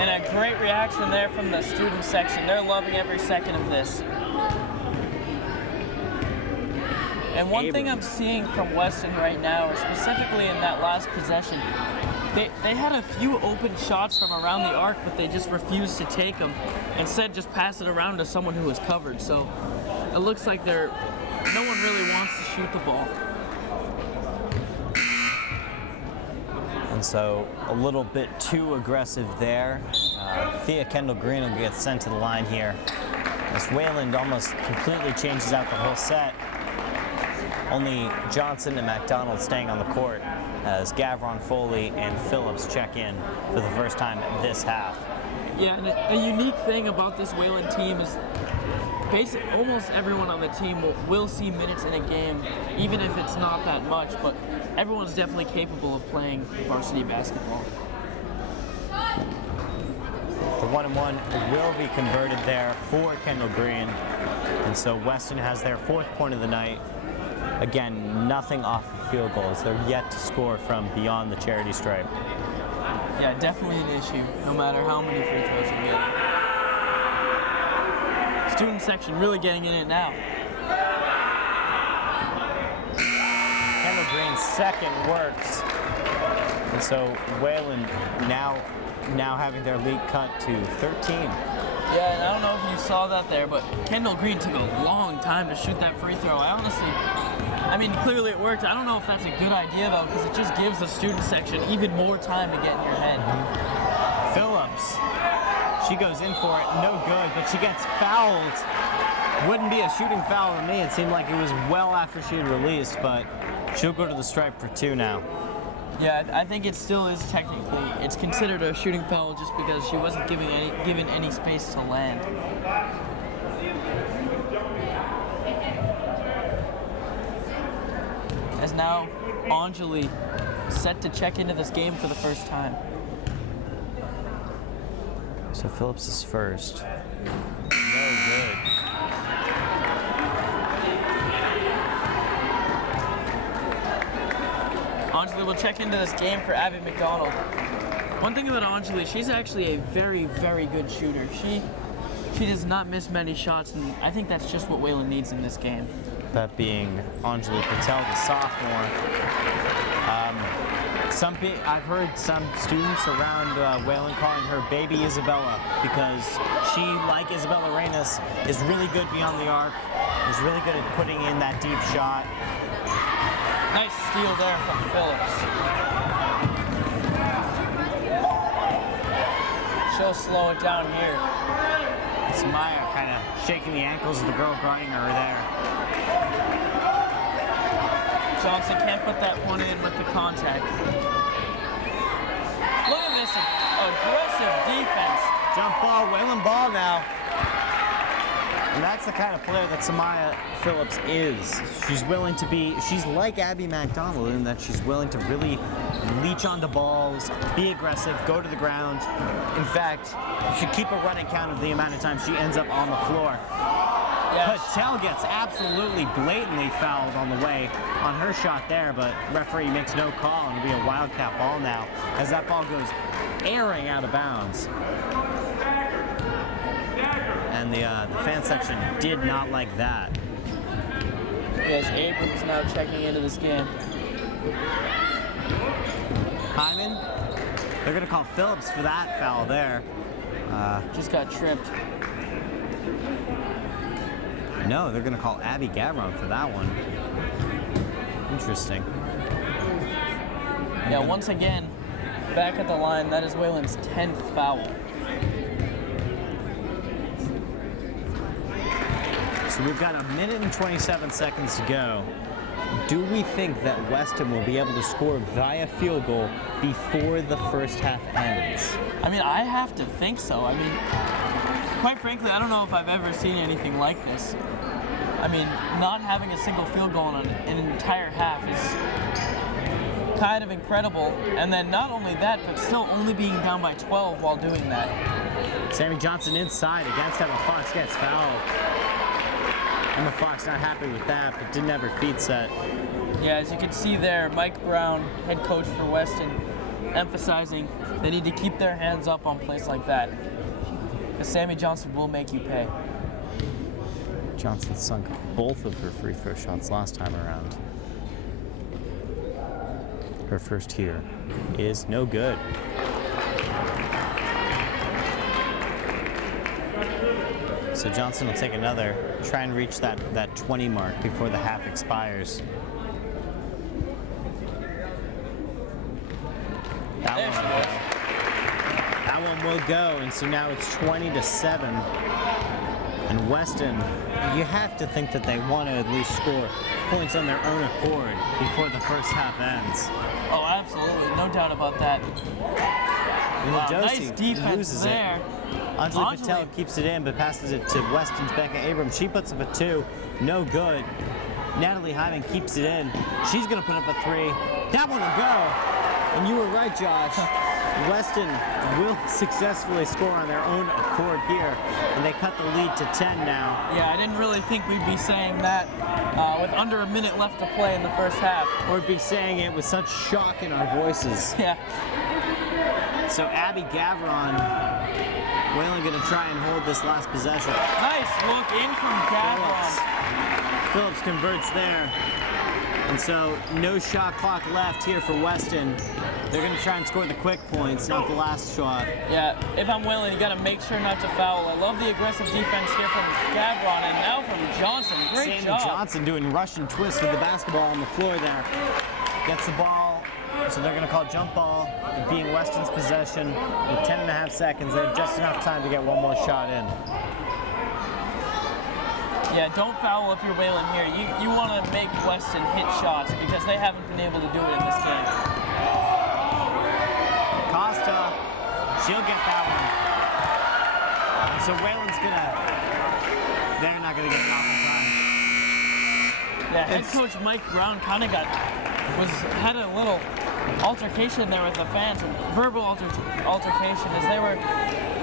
And a great reaction there from the student section. They're loving every second of this. And one thing I'm seeing from Weston right now, or specifically in that last possession, they had a few open shots from around the arc, but they just refused to take them. Instead, just pass it around to someone who was covered. So it looks like no one really wants to shoot the ball. And so a little bit too aggressive there. Thea Kendall Green will get sent to the line here. As Wayland almost completely changes out the whole set. Only Johnson and McDonald staying on the court as Gavron, Foley, and Phillips check in for the first time this half. Yeah, and a unique thing about this Wayland team is basically almost everyone on the team will see minutes in a game, even if it's not that much, but everyone's definitely capable of playing varsity basketball. The 1-and-1 will be converted there for Kendall Green. And so Weston has their 4th point of the night. Again, nothing off the field goals. They're yet to score from beyond the charity stripe. Yeah, definitely an issue, no matter how many free throws you get. Student section really getting in it now. Kendall Green's second works. And so Wayland now having their lead cut to 13. Yeah, and I don't know if you saw that there, but Kendall Green took a long time to shoot that free throw. I mean, clearly it worked. I don't know if that's a good idea, though, because it just gives the student section even more time to get in your head. Phillips, she goes in for it, no good, but she gets fouled. Wouldn't be a shooting foul to me. It seemed like it was well after she had released, but she'll go to the stripe for 2 now. Yeah, I think it still is technically. It's considered a shooting foul just because she wasn't given any space to land. As now Anjali set to check into this game for the first time. So Phillips is first. No good. Anjali will check into this game for Abby McDonald. One thing about Anjali, she's actually a very, very good shooter. She does not miss many shots, and I think that's just what Wayland needs in this game. That being Anjali Patel, the sophomore. I've heard some students around Wayland calling her Baby Isabella because she, like Isabella Reyes, is really good beyond the arc, is really good at putting in that deep shot. Nice steal there from Phillips. She'll slow it down here. Samaya kind of shaking the ankles of the girl guarding her there. Johnson can't put that one in with the contact. Look at this aggressive defense. Jump ball, Wayland ball now. And that's the kind of player that Samaya Phillips is. She's like Abby McDonald in that she's willing to really leech onto balls, be aggressive, go to the ground. In fact, you should keep a running count of the amount of times she ends up on the floor. Yeah. Patel gets absolutely blatantly fouled on the way on her shot there, but referee makes no call, and it'll be a Wildcat ball now as that ball goes airing out of bounds. And the fan section did not like that. Yes, Abrams now checking into this game. Hyman, they're going to call Phillips for that foul there. Just got tripped. No, they're going to call Abby Gavron for that one. Interesting. Yeah, once again, back at the line, that is Wayland's 10th foul. So we've got 1 minute and 27 seconds to go. Do we think that Weston will be able to score via field goal before the first half ends? I mean, I have to think so. I mean, quite frankly, I don't know if I've ever seen anything like this. I mean, not having a single field goal in an entire half is kind of incredible. And then not only that, but still only being down by 12 while doing that. Sammy Johnson inside against Emma Fox gets fouled. Emma Fox not happy with that, but didn't have her feet set. Yeah, as you can see there, Mike Brown, head coach for Weston, emphasizing they need to keep their hands up on plays like that, because Sammy Johnson will make you pay. Johnson sunk both of her free throw shots last time around. Her first here is no good. So Johnson will take another, try and reach that 20 mark before the half expires. That one will go, and so now it's 20-7. And Weston, you have to think that they want to at least score points on their own accord before the first half ends. Oh, absolutely, no doubt about that. Wow, nice defense loses there. Anjali Patel keeps it in, but passes it to Weston's Becca Abrams. She puts up a 2, no good. Natalie Hyman keeps it in. She's gonna put up a 3. That one will go. And you were right, Josh. Weston will successfully score on their own accord here, and they cut the lead to 10 now. Yeah, I didn't really think we'd be saying that with under a minute left to play in the first half. Or be saying it with such shock in our voices. Yeah. So Abby Gavron, Wayland gonna try and hold this last possession. Nice look in from Gavron. Phillips converts there. And so no shot clock left here for Weston. They're gonna try and score the quick points, not the last shot. Yeah, if I'm Wayland, you gotta make sure not to foul. I love the aggressive defense here from Gavron, and now from Johnson. Great job. Sammy Johnson doing Russian twists with the basketball on the floor there. Gets the ball, so they're gonna call jump ball, it being Weston's possession. With 10.5 seconds, they have just enough time to get one more shot in. Yeah, don't foul if you're Wayland here. You want to make Weston hit shots because they haven't been able to do it in this game. Costa, she'll get that one. So Wayland's they're not gonna get it off in time. Yeah, head coach Mike Brown kind of had a little altercation there with the fans, and verbal altercation as they were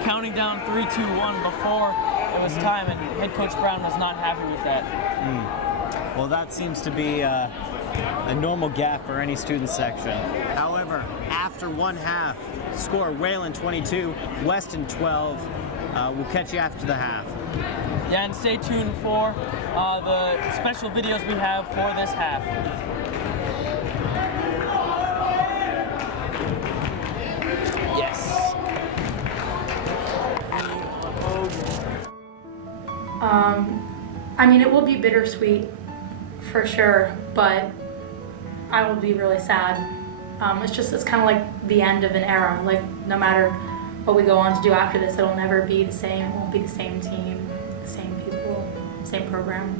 counting down 3, 2, 1 before it was time, and head coach Brown was not happy with that. Well, that seems to be a normal gap for any student section. However, after one half, score Wayland 22, Weston 12. We'll catch you after the half. Yeah, and stay tuned for the special videos we have for this half. Yes. I mean, it will be bittersweet for sure, but I will be really sad. It's kind of like the end of an era. Like, no matter what we go on to do after this, it'll never be the same. It won't be the same team, the same people, same program.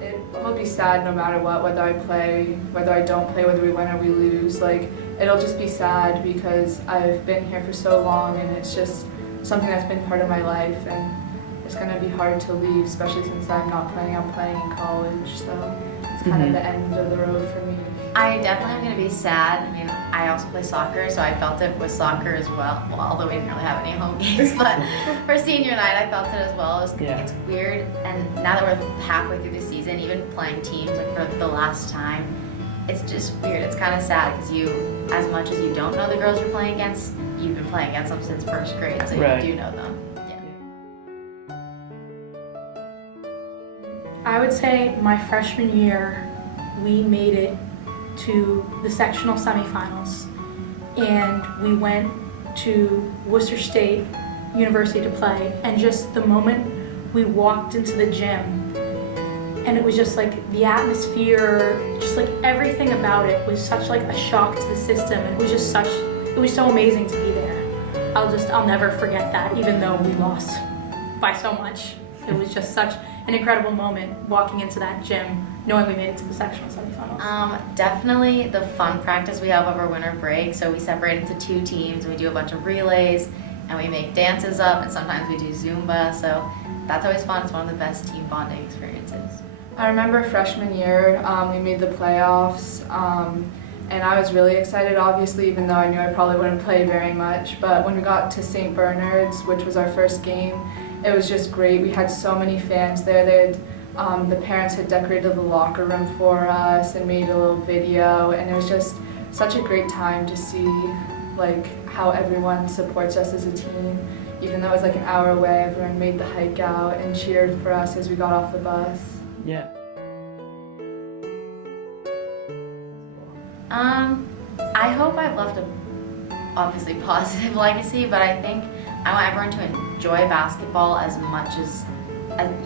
It will be sad no matter what, whether I play, whether I don't play, whether we win or we lose. Like, it'll just be sad because I've been here for so long, and it's just something that's been part of my life, and it's going to be hard to leave, especially since I'm not planning on playing in college, so it's kind of the end of the road for me. I definitely am going to be sad. I mean, I also play soccer, so I felt it with soccer as well. Well, although we didn't really have any home games, but for senior night, I felt it as well. It's weird, and now that we're halfway through the season, even playing teams like for the last time, it's just weird. It's kind of sad because you, as much as you don't know the girls you're playing against, you've been playing against them since first grade, so you do know them. I would say my freshman year, we made it to the sectional semifinals, and we went to Worcester State University to play, and just the moment we walked into the gym, and it was just like the atmosphere, just like everything about it was such like a shock to the system. It was just it was so amazing to be there. I'll never forget that, even though we lost by so much. It was just such an incredible moment walking into that gym, knowing we made it to the sectional semifinals. Definitely the fun practice we have over winter break. So we separate into 2 teams, and we do a bunch of relays, and we make dances up, and sometimes we do Zumba. So that's always fun. It's one of the best team bonding experiences. I remember freshman year, we made the playoffs, and I was really excited, obviously, even though I knew I probably wouldn't play very much. But when we got to St. Bernard's, which was our first game, it was just great. We had so many fans there. The parents had decorated the locker room for us and made a little video, and it was just such a great time to see like how everyone supports us as a team. Even though it was like an hour away, everyone made the hike out and cheered for us as we got off the bus. Yeah. I hope I've left a obviously positive legacy, but I think I want everyone to enjoy basketball as much as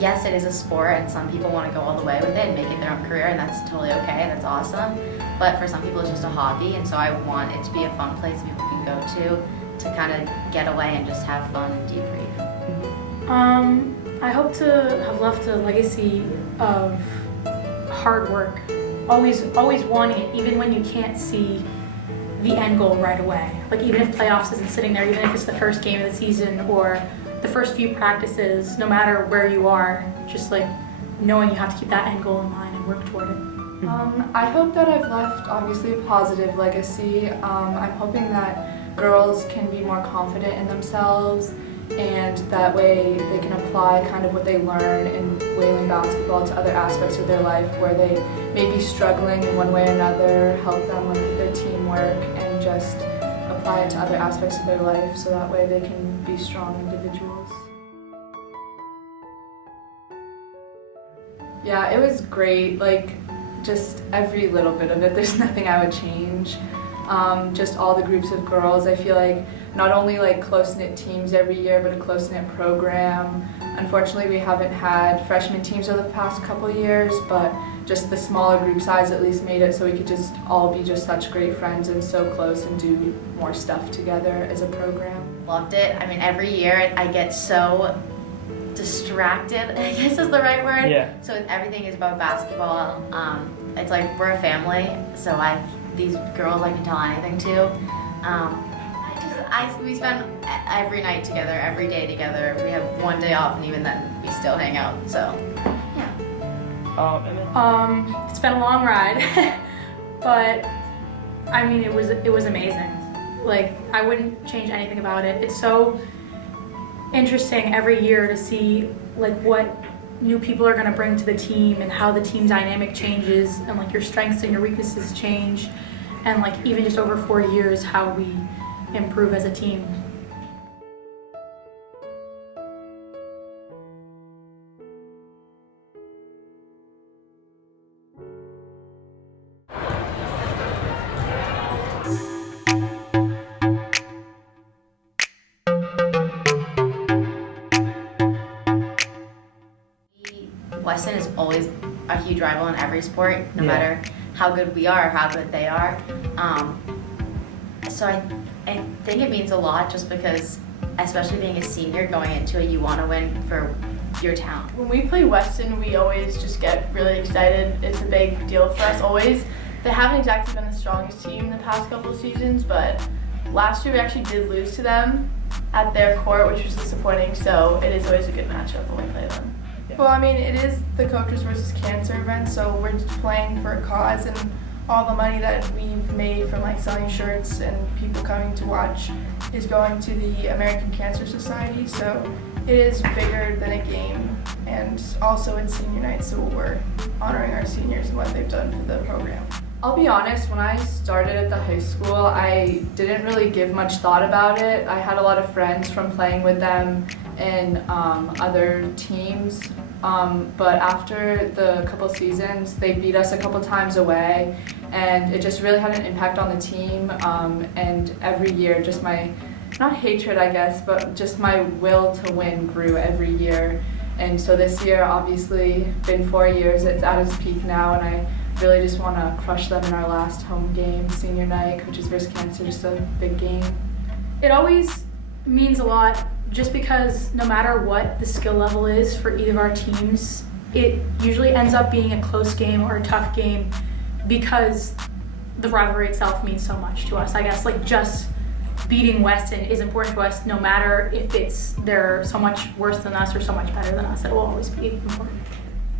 yes, it is a sport, and some people want to go all the way with it and make it their own career, and that's totally okay, that's awesome. But for some people, it's just a hobby, and so I want it to be a fun place people can go to kind of get away and just have fun and debrief. I hope to have left a legacy of hard work, always wanting it, even when you can't see the end goal right away. Like even if playoffs isn't sitting there, even if it's the first game of the season or the first few practices, no matter where you are, just like knowing you have to keep that end goal in mind and work toward it. I hope that I've left obviously a positive legacy. I'm hoping that girls can be more confident in themselves, and that way they can apply kind of what they learn in Wayland basketball to other aspects of their life where they may be struggling in one way or another, help them with their teamwork and just apply it to other aspects of their life so that way they can be strong individuals. Yeah, it was great, like just every little bit of it. There's nothing I would change. Just all the groups of girls, I feel like not only like close-knit teams every year, but a close-knit program. Unfortunately, we haven't had freshman teams over the past couple years, but just the smaller group size at least made it so we could just all be just such great friends and so close and do more stuff together as a program. Loved it. I mean, every year I get so distracted, I guess is the right word. Yeah. So everything is about basketball. It's like we're a family, so these girls I can tell anything to. We spend every night together, every day together. We have one day off, and even then we still hang out. So, yeah. It's been a long ride, but I mean it was amazing. Like I wouldn't change anything about it. It's so interesting every year to see like what new people are going to bring to the team and how the team dynamic changes and like your strengths and your weaknesses change, and like even just over 4 years how we improve as a team. Weston is always a huge rival in every sport, no matter how good we are or how good they are. So I think it means a lot just because, especially being a senior going into it, you want to win for your town. When we play Weston, we always just get really excited. It's a big deal for us always. They haven't exactly been the strongest team the past couple of seasons, but last year we actually did lose to them at their court, which was disappointing, so it is always a good matchup when we play them. Well, I mean, it is the Coaches versus Cancer event, so we're just playing for a cause, and all the money that we've made from like selling shirts and people coming to watch is going to the American Cancer Society, so it is bigger than a game, and also it's senior night, so we're honoring our seniors and what they've done for the program. I'll be honest, when I started at the high school, I didn't really give much thought about it. I had a lot of friends from playing with them in other teams, but after the couple seasons, they beat us a couple times away, and it just really had an impact on the team, and every year just my, not hatred I guess, but just my will to win grew every year. And so this year, obviously, been 4 years, it's at its peak now, and I really just want to crush them in our last home game, senior night, which is versus Cancer, just a big game. It always means a lot just because no matter what the skill level is for either of our teams, it usually ends up being a close game or a tough game because the rivalry itself means so much to us. I guess like just beating Weston is important to us no matter if they're so much worse than us or so much better than us. It will always be important.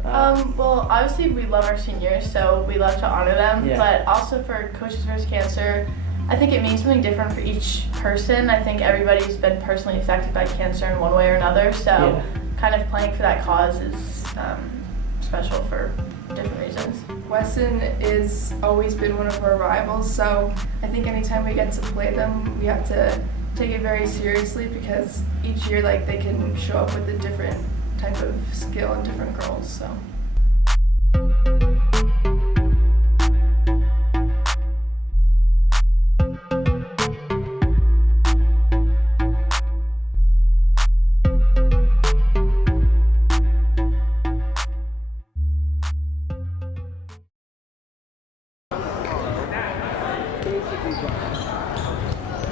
Well, obviously we love our seniors, so we love to honor them. Yeah. But also for Coaches vs. Cancer, I think it means something different for each person. I think everybody's been personally affected by cancer in one way or another, so kind of playing for that cause is special for different reasons. Weston is always been one of our rivals, so I think anytime we get to play them, we have to take it very seriously because each year like they can show up with a different type of skill and different girls. So.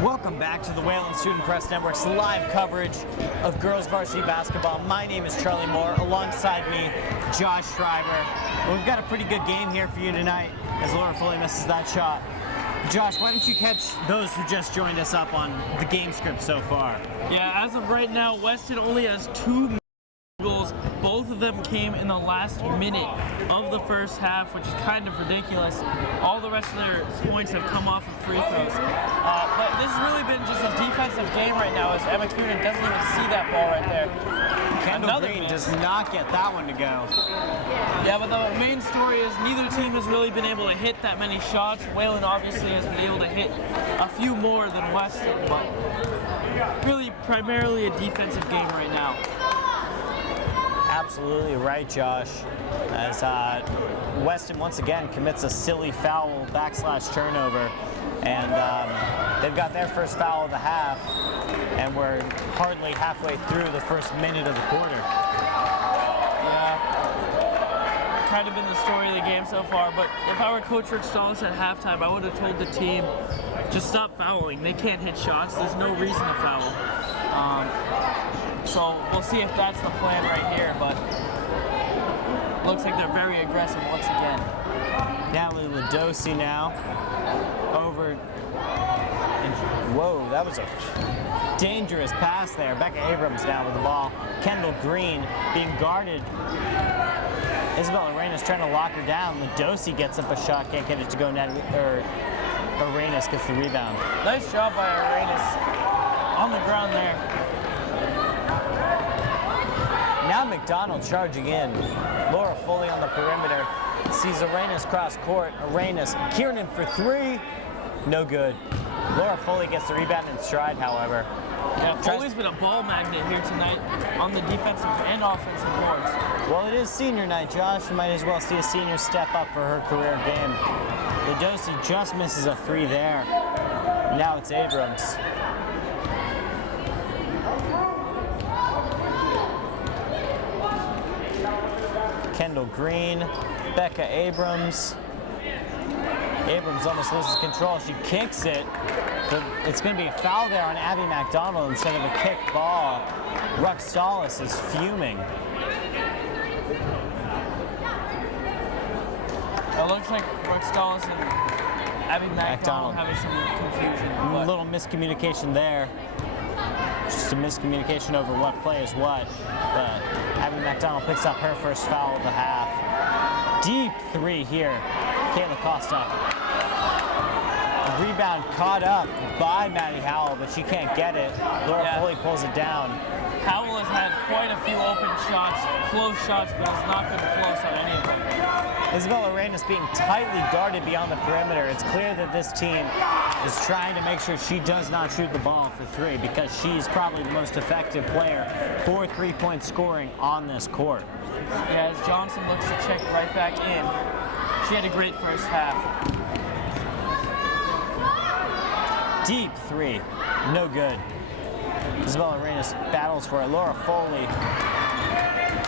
Welcome back to the Wayland Student Press Network's live coverage of girls varsity basketball. My name is Charlie Moore. Alongside me, Josh Schreiber. And we've got a pretty good game here for you tonight as Laura Foley misses that shot. Josh, why don't you catch those who just joined us up on the game script so far? Yeah, as of right now, Weston only has 2 goals. Both of them came in the last minute of the first half, which is kind of ridiculous. All the rest of their points have come off of free throws. But this has really been just a defensive game right now as Emma Coonan doesn't even see that ball right there. Kendall Green does not get that one to go. Yeah, but the main story is neither team has really been able to hit that many shots. Wayland obviously has been able to hit a few more than Weston, but really primarily a defensive game right now. Absolutely right, Josh. As Weston once again commits a silly foul / turnover, and they've got their first foul of the half, and we're hardly halfway through the first minute of the quarter. Yeah, kind of been the story of the game so far, but if I were Coach Rick Stallis at halftime, I would have told the team, just stop fouling. They can't hit shots. There's no reason to foul. So we'll see if that's the plan right here, but looks like they're very aggressive once again. Natalie Ladosi now over. Whoa, that was a dangerous pass there. Becca Abrams now with the ball. Kendall Green being guarded. Isabel Arenas trying to lock her down. Ladosi gets up a shot, can't get it to go net, or Arenas gets the rebound. Nice job by Arenas on the ground there. Now McDonald charging in. Laura Foley on the perimeter. Sees Arenas cross court. Arenas, Kiernan for 3. No good. Laura Foley gets the rebound in stride, however. Yeah, Foley's been a ball magnet here tonight on the defensive and offensive boards. Well, it is senior night, Josh. You might as well see a senior step up for her career game. Ladosi just misses a 3 there. Now it's Abrams. Kendall Green, Becca Abrams. Abrams almost loses control. She kicks it, but it's going to be a foul there on Abby McDonald instead of a kick ball. Ruck Stallis is fuming. It looks like Ruck Stallis and Abby McDonald having some confusion. A little miscommunication there. Just a miscommunication over what play is what. But Abby McDonald picks up her first foul of the half. Deep 3 here. Kayla Costa. A rebound caught up by Maddie Howell, but she can't get it. Laura Foley pulls it down. Howell has had quite a few open shots, close shots, but has not been close on any of them. Isabel Arenas being tightly guarded beyond the perimeter. It's clear that this team is trying to make sure she does not shoot the ball for 3 because she's probably the most effective player for 3-point scoring on this court. Yeah, as Johnson looks to check right back in. She had a great first half. Deep 3, no good. Isabel Arenas battles for it. Laura Foley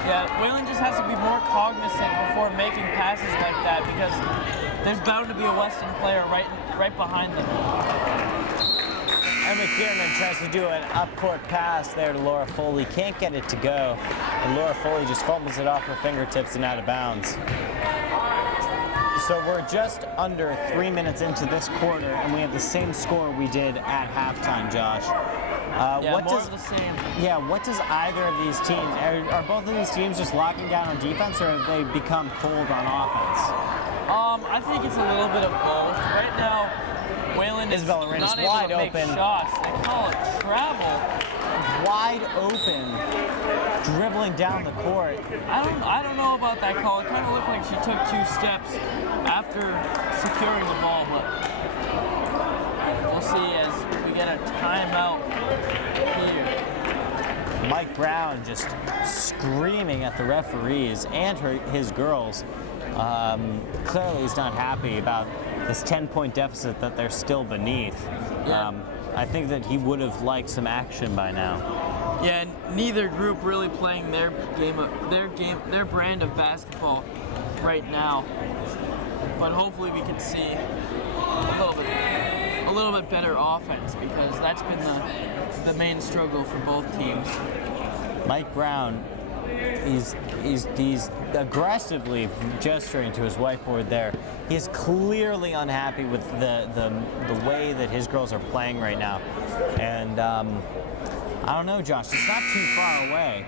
Yeah, Wayland just has to be more cognizant before making passes like that because there's bound to be a Weston player right behind them. Emma Kiernan tries to do an up-court pass there to Laura Foley. Can't get it to go. And Laura Foley just fumbles it off her fingertips and out of bounds. So we're just under 3 minutes into this quarter, and we have the same score we did at halftime, Josh. Yeah, more of the same. Yeah, what does either of these teams, are both of these teams just locking down on defense, or have they become cold on offense? I think it's a little bit of both. Right now, Wayland is Isabella Reyes not able wide to make open. shots. They call it travel. Wide open, dribbling down the court. I don't know about that call. It kind of looked like she took 2 steps after securing the ball, but we'll see as we get a timeout here. Mike Brown just screaming at the referees and his girls. Clearly he's not happy about this 10-point deficit that they're still beneath. Yeah. I think that he would have liked some action by now. Yeah, neither group really playing their brand of basketball right now. But hopefully we can see a little bit better offense because that's been the main struggle for both teams. Mike Brown, he's aggressively gesturing to his whiteboard there. He is clearly unhappy with the way that his girls are playing right now. And I don't know, Josh, it's not too far away.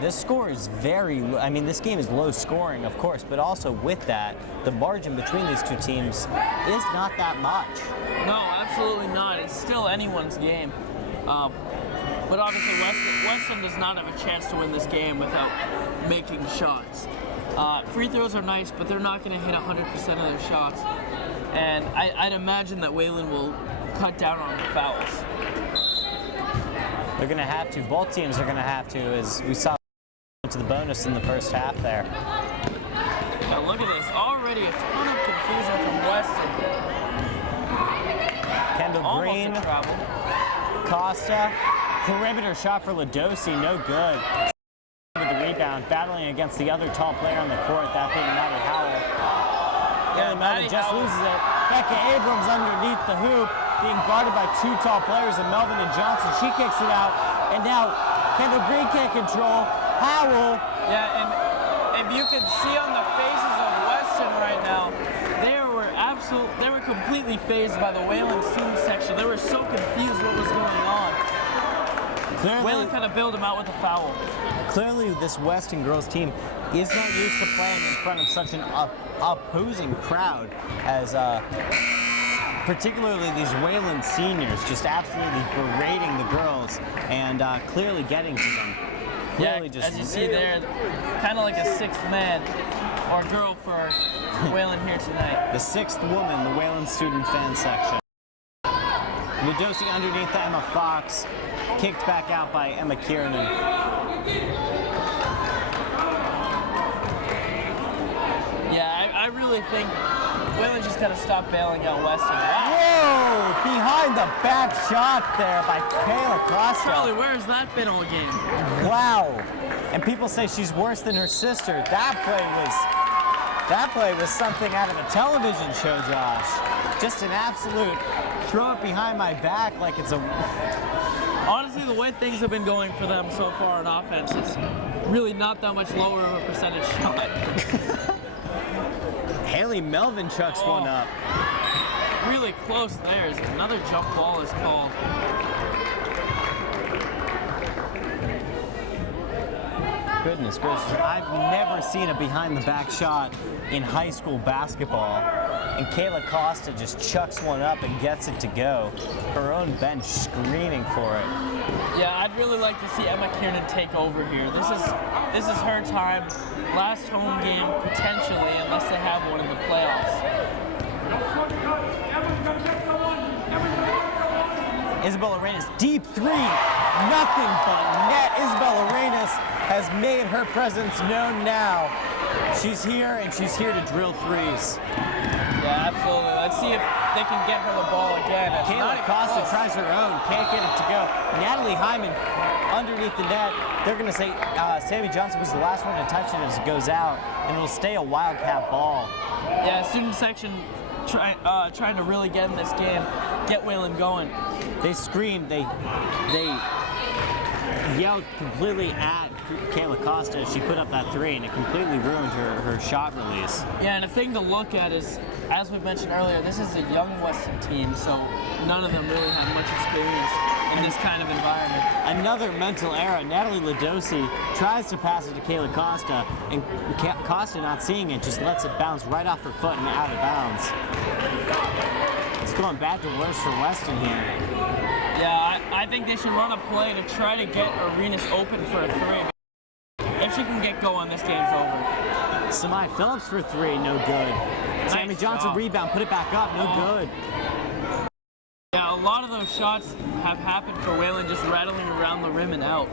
This score is this game is low scoring, of course, but also with that, the margin between these two teams is not that much. No, absolutely not. It's still anyone's game. But obviously, Weston does not have a chance to win this game without making shots. Free throws are nice, but they're not going to hit 100% of their shots. And I'd imagine that Wayland will cut down on fouls. They're going to have to. Both teams are going to have to, as we saw to the bonus in the first half there. Now look at this. Already a ton of confusion from Weston. Kendall Green, Costa, perimeter shot for Ladosi, no good. With the rebound, battling against the other tall player on the court, that being Maddie Howell. Yeah, Maddie just loses it. Becca Abrams underneath the hoop, being guarded by 2 tall players, and Melvin and Johnson. She kicks it out, and now Kendall Green can't control. Howell. Yeah, and if you can see on the faces of Weston right now, they were completely phased by the Wayland student section. They were so confused what was going on. Wayland kind of bailed them out with a foul. Clearly, this Weston girls team is not used to playing in front of such an opposing crowd as particularly these Wayland seniors just absolutely berating the girls and clearly getting to them. Clearly yeah, as you see there, kind of like a 6th man or girl for Wayland here tonight. The 6th woman, the Wayland student fan section. Ladosi underneath Emma Fox, kicked back out by Emma Kiernan. Yeah, I really think Wayland just got to stop bailing out Weston. Whoa! Behind the back shot there by Kayla Costa. Charlie, where has that been all game? Wow! And people say she's worse than her sister. That play was something out of a television show, Josh. Just an absolute throw it behind my back like it's a... Honestly, the way things have been going for them so far on offense is really not that much lower of a percentage shot. Haley Melvin chucks one up. Really close there. Another jump ball is called. Goodness gracious. I've never seen a behind the back shot in high school basketball. And Kayla Costa just chucks one up and gets it to go. Her own bench screaming for it. Yeah, I'd really like to see Emma Kiernan take over here. This is her time. Last home game, potentially, unless they have one in the playoffs. Isabel Arenas, deep three, nothing but net. Isabel Arenas has made her presence known now. She's here, and she's here to drill threes. Yeah, absolutely. Let's see if they can get her the ball again. Kayla Costa tries her own, can't get it to go. Natalie Hyman underneath the net. They're going to say Sammy Johnson was the last one to touch it as it goes out, and it'll stay a Wildcat ball. Yeah, student section trying to really get in this game, get Wayland going. They screamed, they yelled completely at Kayla Costa as she put up that three, and it completely ruined her shot release. Yeah, and a thing to look at is, as we mentioned earlier, this is a young Weston team, so none of them really have much experience in this kind of environment. Another mental error. Natalie Ladosi tries to pass it to Kayla Costa, and Costa, not seeing it, just lets it bounce right off her foot and out of bounds. It's going bad to worse for Weston here. Yeah, I think they should run a play to try to get Arenas open for a three. If she can get going, this game's over. Samai Phillips for three, no good. Sammy Johnson job. Rebound, put it back up, no good. Yeah, a lot of those shots have happened for Wayland just rattling around the rim and out.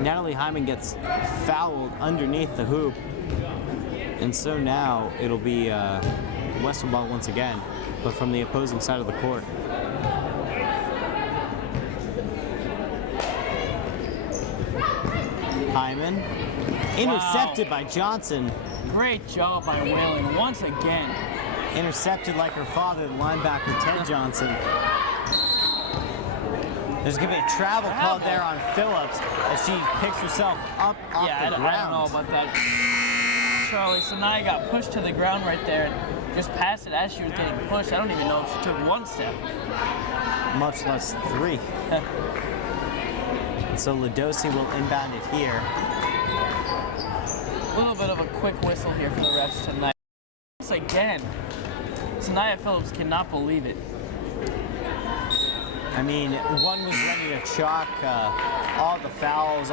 Natalie Hyman gets fouled underneath the hoop. And so now it'll be Weston ball once again, but from the opposing side of the court. Hyman, intercepted by Johnson. Great job by Wayland once again. Intercepted like her father, the linebacker Ted Johnson. There's going to be a travel call there on Phillips as she picks herself up off the ground. I don't know about that, Charlie. Sanaya got pushed to the ground right there and just passed it as she was getting pushed. I don't even know if she took one step. Much less three. So Ladosi will inbound it here. A little bit of a quick whistle here for the refs tonight. Once again, Sanaya Phillips cannot believe it. I mean, one was ready to chalk all the fouls,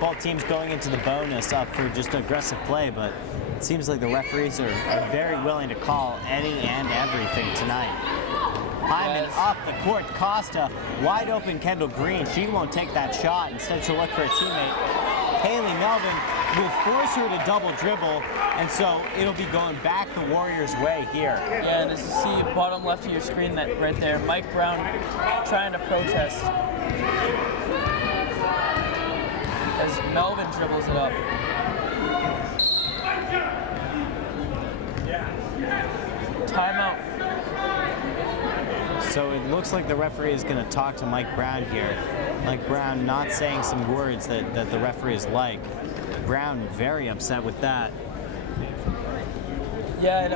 both teams going into the bonus up for just aggressive play, but it seems like the referees are very willing to call any and everything tonight. Hyman up the court, Costa, wide open Kendall Green. She won't take that shot. Instead, she'll look for a teammate. Haley Melvin will force her to double dribble, and so it'll be going back the Warriors' way here. Yeah, and as you see bottom left of your screen that right there, Mike Brown trying to protest as Melvin dribbles it up. Timeout. So it looks like the referee is going to talk to Mike Brown here. Mike Brown not saying some words that the referees like. Brown very upset with that. Yeah, and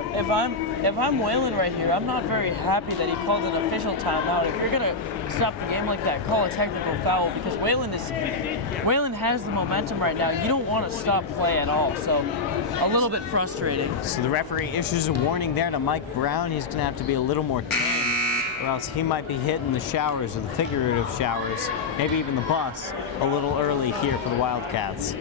if I'm Wayland right here, I'm not very happy that he called an official timeout. If you're gonna stop the game like that, call a technical foul, because Wayland has the momentum right now. You don't want to stop play at all, so a little bit frustrating. So the referee issues a warning there to Mike Brown. He's gonna have to be a little more tame, or else he might be hitting the showers or the figurative showers, maybe even the bus, a little early here for the Wildcats.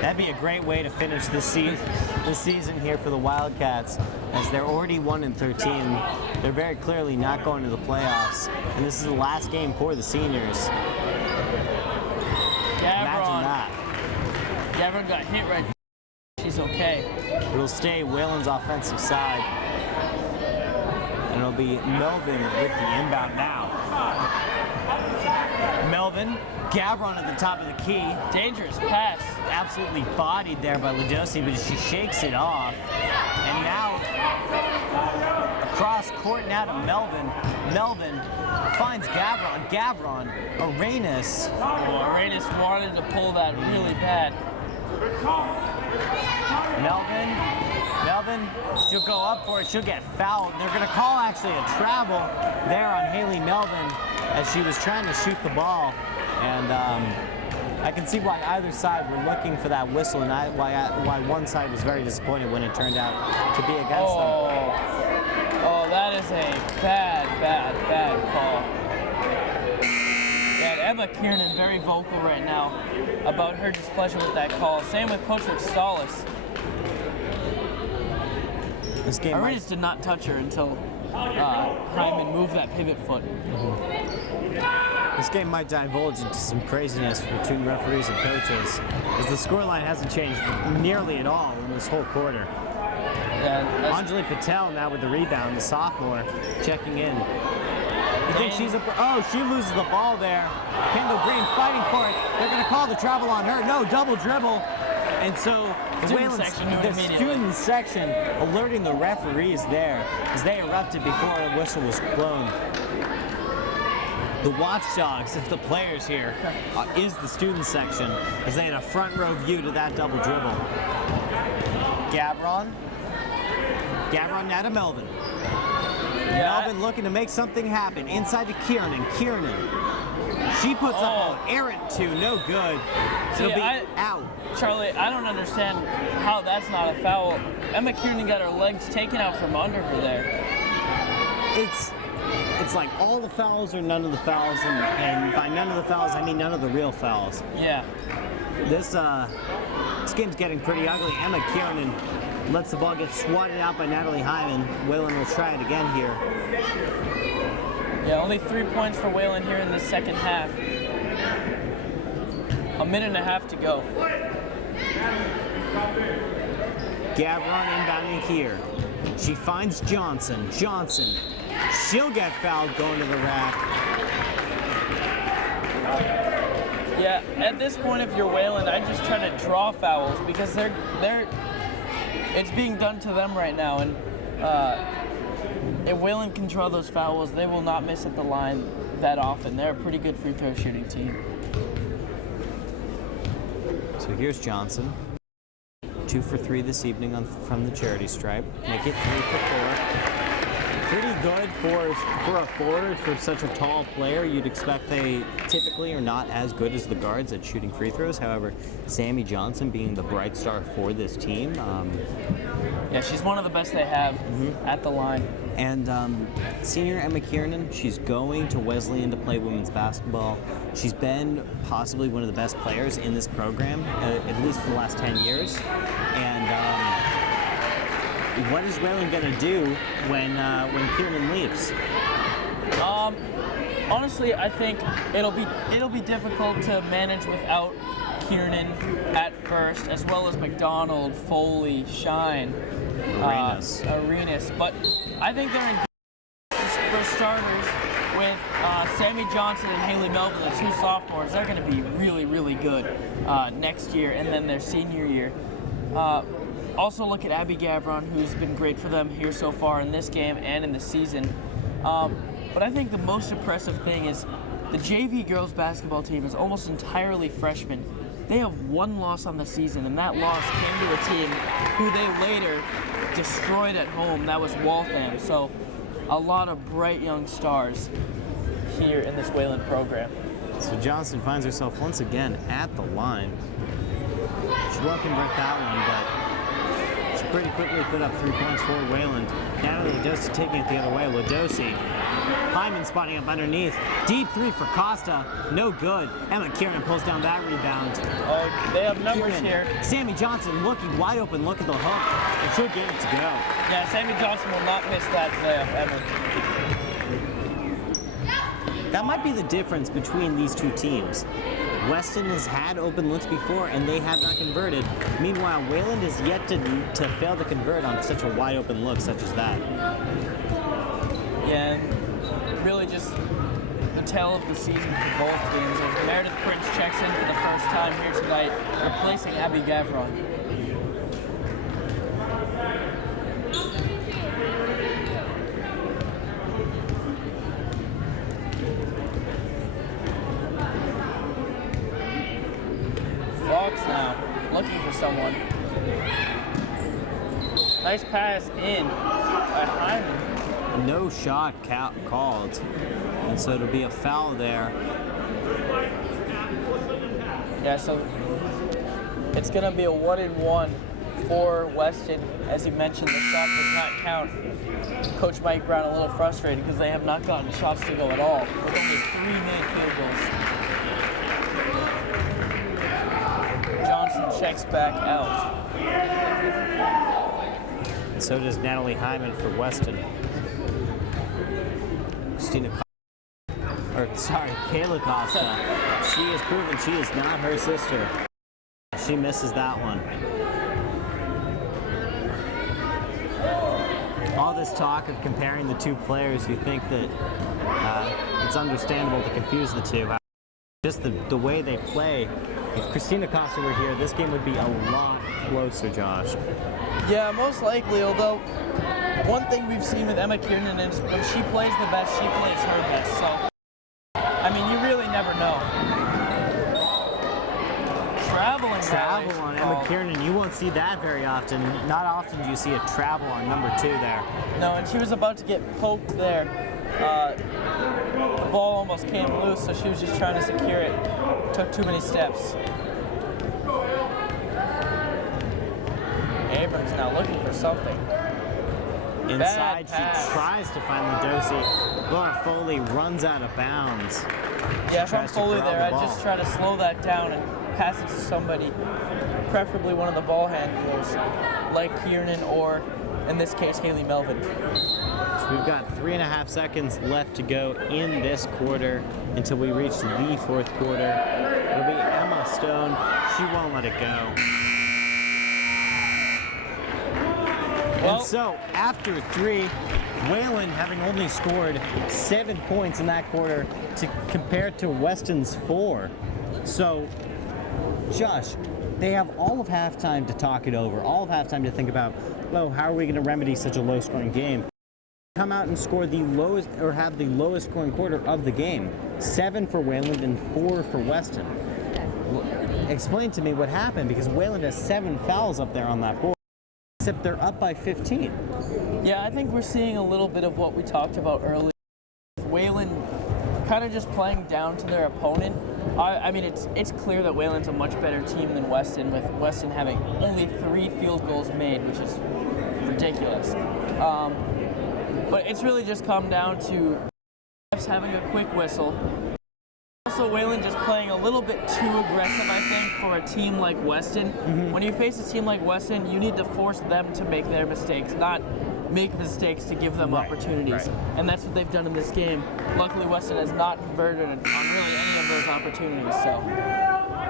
That'd be a great way to finish this season here for the Wildcats, as they're already 1-13. They're very clearly not going to the playoffs, and this is the last game for the seniors. Imagine that. Gavron got hit right. She's okay. It'll stay Wayland's offensive side. And it'll be Melvin with the inbound now. Melvin, Gavron at the top of the key. Dangerous pass. Absolutely bodied there by Ladosi, but she shakes it off. And now, across court now to Melvin. Melvin finds Gavron. Gavron, Arenas. Oh, Arenas wanted to pull that really bad. Melvin, she'll go up for it. She'll get fouled. They're going to call actually a travel there on Haley Melvin as she was trying to shoot the ball. And I can see why either side were looking for that whistle, and why one side was very disappointed when it turned out to be against them. Oh, that is a bad call. Yeah, Emma Kiernan very vocal right now about her displeasure with that call. Same with Coach Rick Stallis. This game Arenas did not touch her until Hyman moved that pivot foot. This game might divulge into some craziness between referees and coaches, as the scoreline hasn't changed nearly at all in this whole quarter. Yeah, Anjali Patel now with the rebound, the sophomore, checking in. You think she's she loses the ball there. Kendall Green fighting for it. They're going to call the travel on her. No, double dribble. And so the student section alerting the referees there as they erupted before a whistle was blown. The watchdogs of the players here is the student section, as they had a front row view to that double dribble. Gavron now to Melvin. Melvin looking to make something happen. Inside to Kiernan. She puts up an errant two, no good. It'll be out. Charlie, I don't understand how that's not a foul. Emma Kiernan got her legs taken out from under her there. It's like all the fouls or none of the fouls, and by none of the fouls, I mean none of the real fouls. Yeah. This game's getting pretty ugly. Emma Kiernan lets the ball get swatted out by Natalie Hyman. Whalen will try it again here. Yeah, only 3 points for Whalen here in the second half. A minute and a half to go. Gavron inbounding here. She finds Johnson. She'll get fouled going to the rack. Yeah, at this point, if you're Whalen, I just try to draw fouls because it's being done to them right now, and if Whalen can draw those fouls, they will not miss at the line that often. They're a pretty good free throw shooting team. So here's Johnson. 2 for 3 this evening from the charity stripe. Make it 3 for 4. Pretty good for a forward, for such a tall player. You'd expect they typically are not as good as the guards at shooting free throws. However, Sammy Johnson being the bright star for this team. Yeah, she's one of the best they have at the line. And senior Emma Kiernan, she's going to Wesleyan to play women's basketball. She's been possibly one of the best players in this program, at least for the last 10 years. And what is Whalen going to do when Kiernan leaves? Honestly, I think it'll be difficult to manage without Kiernan at first, as well as McDonald, Foley, Shine, Arenas. But I think they're in for starters with Sammy Johnson and Haley Melvin, the 2 sophomores. They're going to be really, really good next year, and then their senior year. Also look at Abby Gavron, who's been great for them here so far in this game and in the season. But I think the most impressive thing is the JV girls basketball team is almost entirely freshmen. They have 1 loss on the season, and that loss came to a team who they later destroyed at home. That was Waltham. So a lot of bright young stars here in this Whalen program. So Johnson finds herself once again at the line. She won't convert that one, but she pretty quickly put up 3 points for Wayland. Natalie Ladosi taking it the other way. Ladosi. Hyman spotting up underneath. Deep 3 for Costa. No good. Emma Kiernan pulls down that rebound. Oh, they have numbers Kiernan. here. Sammy Johnson looking wide open. Look at the hook. And she'll get it to go. Yeah, Sammy Johnson will not miss that layup ever. That might be the difference between these two teams. Weston has had open looks before, and they have not converted. Meanwhile, Wayland is yet to fail to convert on such a wide open look such as that. Yeah, and really just the tale of the season for both teams as Meredith Prince checks in for the first time here tonight, replacing Abby Gavron. Fox now looking for someone. Nice pass in by Hyman. No shot called, and so it'll be a foul there. Yeah, so it's going to be a 1-and-1 for Weston. As you mentioned, the shot does not count. Coach Mike Brown a little frustrated because they have not gotten shots to go at all, with only 3 made field goals. Johnson checks back out. And so does Natalie sorry, Kayla Costa. She has proven she is not her sister. She misses that one. All this talk of comparing the two players, you think that it's understandable to confuse the two. Just the way they play. If Christina Costa were here, this game would be a lot closer, Josh. Yeah, most likely, although one thing we've seen with Emma Kiernan is when she plays the best, she plays her best. So, I mean, you really never know. Travel on Emma Kiernan, you won't see that very often. Not often do you see a travel on number 2 there. No, and she was about to get poked there. The ball almost came loose, so she was just trying to secure it. Took too many steps. Abrams now looking for something. Inside, she tries to find Ludosi. Laura Foley runs out of bounds. Yeah, if I'm Foley there, I'd just try to slow that down and pass it to somebody, preferably one of the ball handlers, like Kiernan or, in this case, Haley Melvin. So we've got 3.5 seconds left to go in this quarter until we reach the fourth quarter. It'll be Emma Stone. She won't let it go. And so, after 3, Wayland, having only scored 7 points in that quarter, compared to Weston's 4. So, Josh, they have all of halftime to talk it over, all of halftime to think about, well, how are we going to remedy such a low-scoring game? Come out and score the lowest, or have the lowest scoring quarter of the game. 7 for Wayland and 4 for Weston. Explain to me what happened, because Wayland has 7 fouls up there on that board. Except they're up by 15. Yeah, I think we're seeing a little bit of what we talked about earlier. Wayland kind of just playing down to their opponent. I mean, it's clear that Wayland's a much better team than Weston, with Weston having only 3 field goals made, which is ridiculous. But it's really just come down to having a quick whistle. Also, Wayland just playing a little bit too aggressive, I think, for a team like Weston. When you face a team like Weston, you need to force them to make their mistakes, not make mistakes to give them opportunities. And that's what they've done in this game. Luckily, Weston has not converted on really any of those opportunities. So,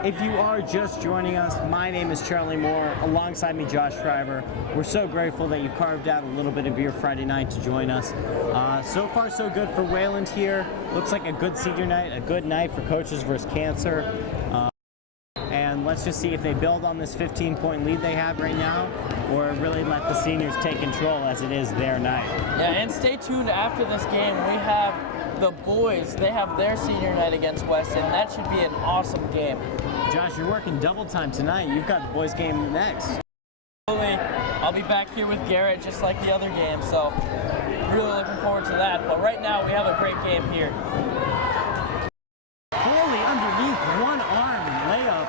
if you are just joining us, my name is Charlie Moore. Alongside me, Josh Schreiber. We're so grateful that you carved out a little bit of your Friday night to join us. So far, so good for Wayland here. Looks like a good senior night, a good night for coaches versus cancer. And let's just see if they build on this 15-point lead they have right now, or really let the seniors take control as it is their night. Yeah, and stay tuned after this game. We have the boys. They have their senior night against Weston. That should be an awesome game. Josh, you're working double time tonight. You've got the boys game next. I'll be back here with Garrett just like the other game, so really looking forward to that. But right now, we have a great game here. Foley underneath, one arm layup.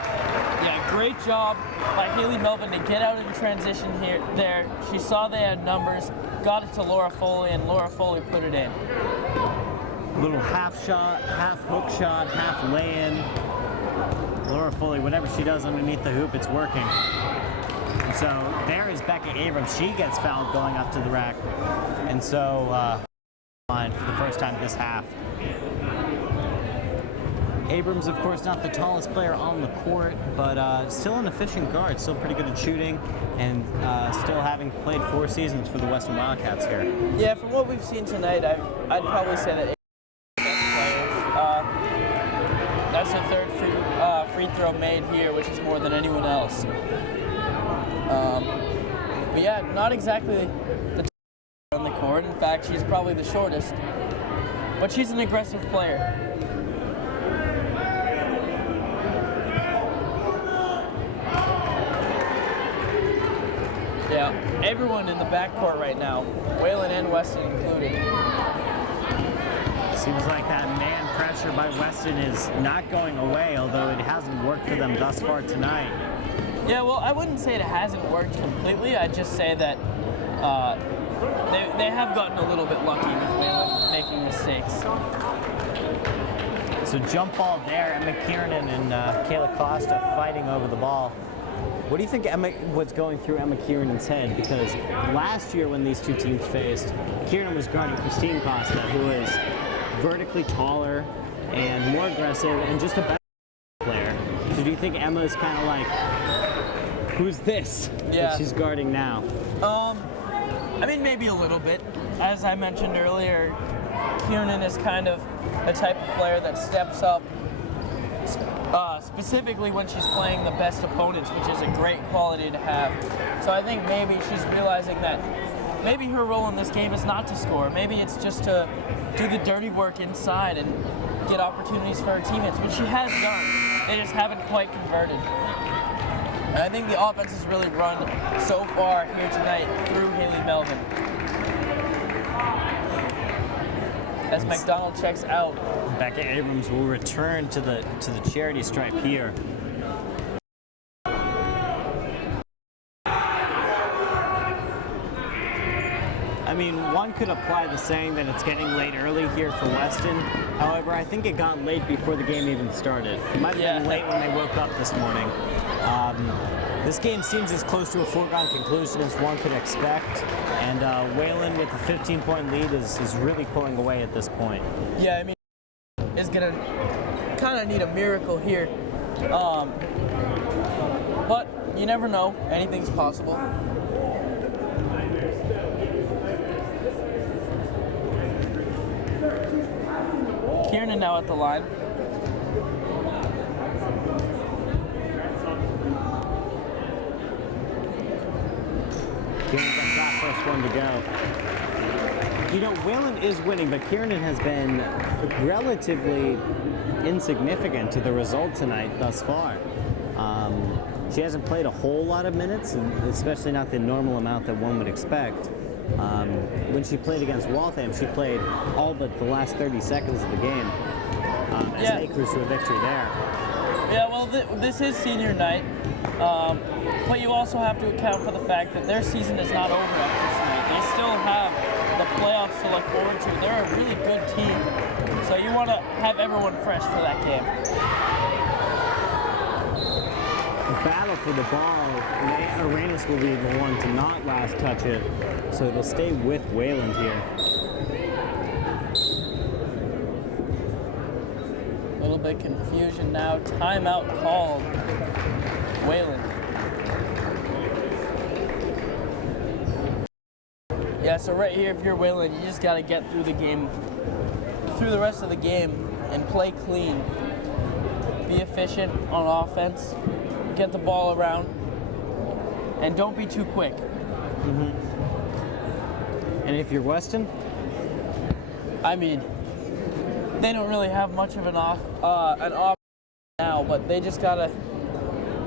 Yeah, great job by Haley Melvin to get out in transition there. She saw they had numbers, got it to Laura Foley, and Laura Foley put it in. Little half shot, half hook shot, half lay-in. Laura Foley, whatever she does underneath the hoop, it's working. And so there is Becca Abrams. She gets fouled going up to the rack. And so line for the first time this half. Abrams, of course, not the tallest player on the court, but still an efficient guard, still pretty good at shooting, and still having played 4 seasons for the Weston Wildcats here. Yeah, from what we've seen tonight, I'd probably say that that's the third free throw made here, which is more than anyone else. But yeah, not exactly the on the court. In fact, she's probably the shortest, but she's an aggressive player. Yeah, everyone in the backcourt right now, Wayland and Weston included. Seems like that man pressure by Weston is not going away, although it hasn't worked for them thus far tonight. Yeah, well, I wouldn't say it hasn't worked completely. I'd just say that they have gotten a little bit lucky with Wayland making mistakes. So jump ball there, Emma Kiernan and Kayla Costa fighting over the ball. What do you think what's going through Emma Kiernan's head? Because last year when these two teams faced, Kiernan was guarding Christine Costa, who is vertically taller, and more aggressive and just a better player. So do you think Emma's kind of like, who's this that she's guarding now? I mean, maybe a little bit. As I mentioned earlier, Kiernan is kind of the type of player that steps up specifically when she's playing the best opponents, which is a great quality to have. So I think maybe she's realizing that maybe her role in this game is not to score. Maybe it's just to do the dirty work inside and get opportunities for her teammates, which she has done. They just haven't quite converted. And I think the offense has really run so far here tonight through Haley Melvin. As McDonald checks out, Becca Abrams will return to the charity stripe here. I mean, one could apply the saying that it's getting late early here for Weston. However, I think it got late before the game even started. It might have been late when they woke up this morning. This game seems as close to a foregone conclusion as one could expect, and Wayland with a 15-point lead is really pulling away at this point. Yeah, I mean, is gonna kind of need a miracle here, but you never know. Anything's possible. Kiernan now at the line. Kiernan gets that first one to go. You know, Wayland is winning, but Kiernan has been relatively insignificant to the result tonight thus far. She hasn't played a whole lot of minutes, especially not the normal amount that one would expect. When she played against Waltham, she played all but the last 30 seconds of the game as they cruised to a victory there. Yeah, well, this is senior night, but you also have to account for the fact that their season is not over after tonight. They still have the playoffs to look forward to. They're a really good team, so you want to have everyone fresh for that game. Battle for the ball. Arenas will be the one to not last touch it, so it'll stay with Wayland here. A little bit confusion now. Timeout called. Wayland. Yeah, so right here, if you're Wayland, you just got to get through the game, through the rest of the game, and play clean. Be efficient on offense. Get the ball around, and don't be too quick. Mm-hmm. And if you're Weston? I mean, they don't really have much of an option now, but they just gotta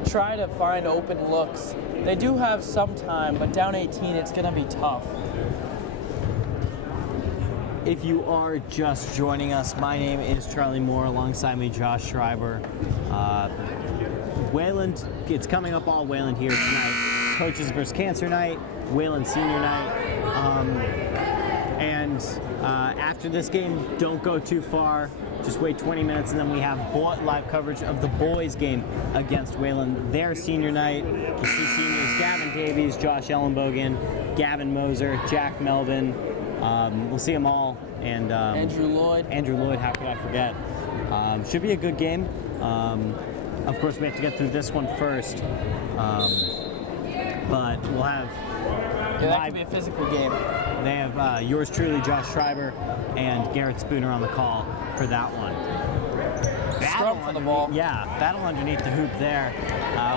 try to find open looks. They do have some time, but down 18, it's gonna be tough. If you are just joining us, my name is Charlie Moore. Alongside me, Josh Schreiber. Wayland, it's coming up all Wayland here tonight. Coaches versus Cancer night, Wayland senior night. After this game, don't go too far. Just wait 20 minutes, and then we have live coverage of the boys' game against Wayland, their senior night. You see seniors Gavin Davies, Josh Ellenbogen, Gavin Moser, Jack Melvin. We'll see them all. And Andrew Lloyd, how could I forget? Should be a good game. Of course, we have to get through this one first, but we'll have. Yeah, that could be a physical game. They have yours truly, Josh Schreiber, and Garrett Spooner on the call for that one. Scrum for the ball. Yeah, battle underneath the hoop there.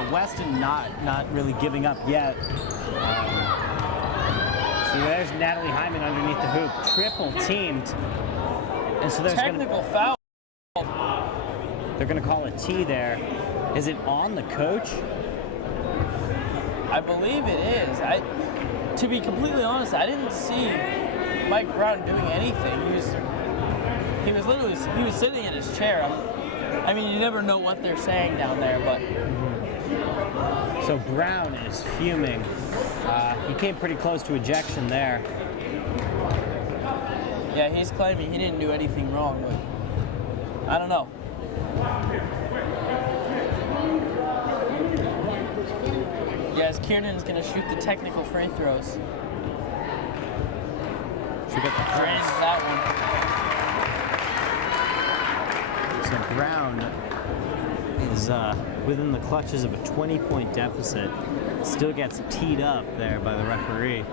Weston not really giving up yet. So there's Natalie Hyman underneath the hoop, triple teamed, and so there's technical foul. They're going to call a T there. Is it on the coach? I believe it is. To be completely honest, I didn't see Mike Brown doing anything. He was sitting in his chair. I mean, you never know what they're saying down there, but. So Brown is fuming. He came pretty close to ejection there. Yeah, he's claiming he didn't do anything wrong, but I don't know. Yes, Kiernan's gonna shoot the technical free throws. Should get the Drains that the Brown is within the clutches of a 20-point deficit. Still gets teed up there by the referee.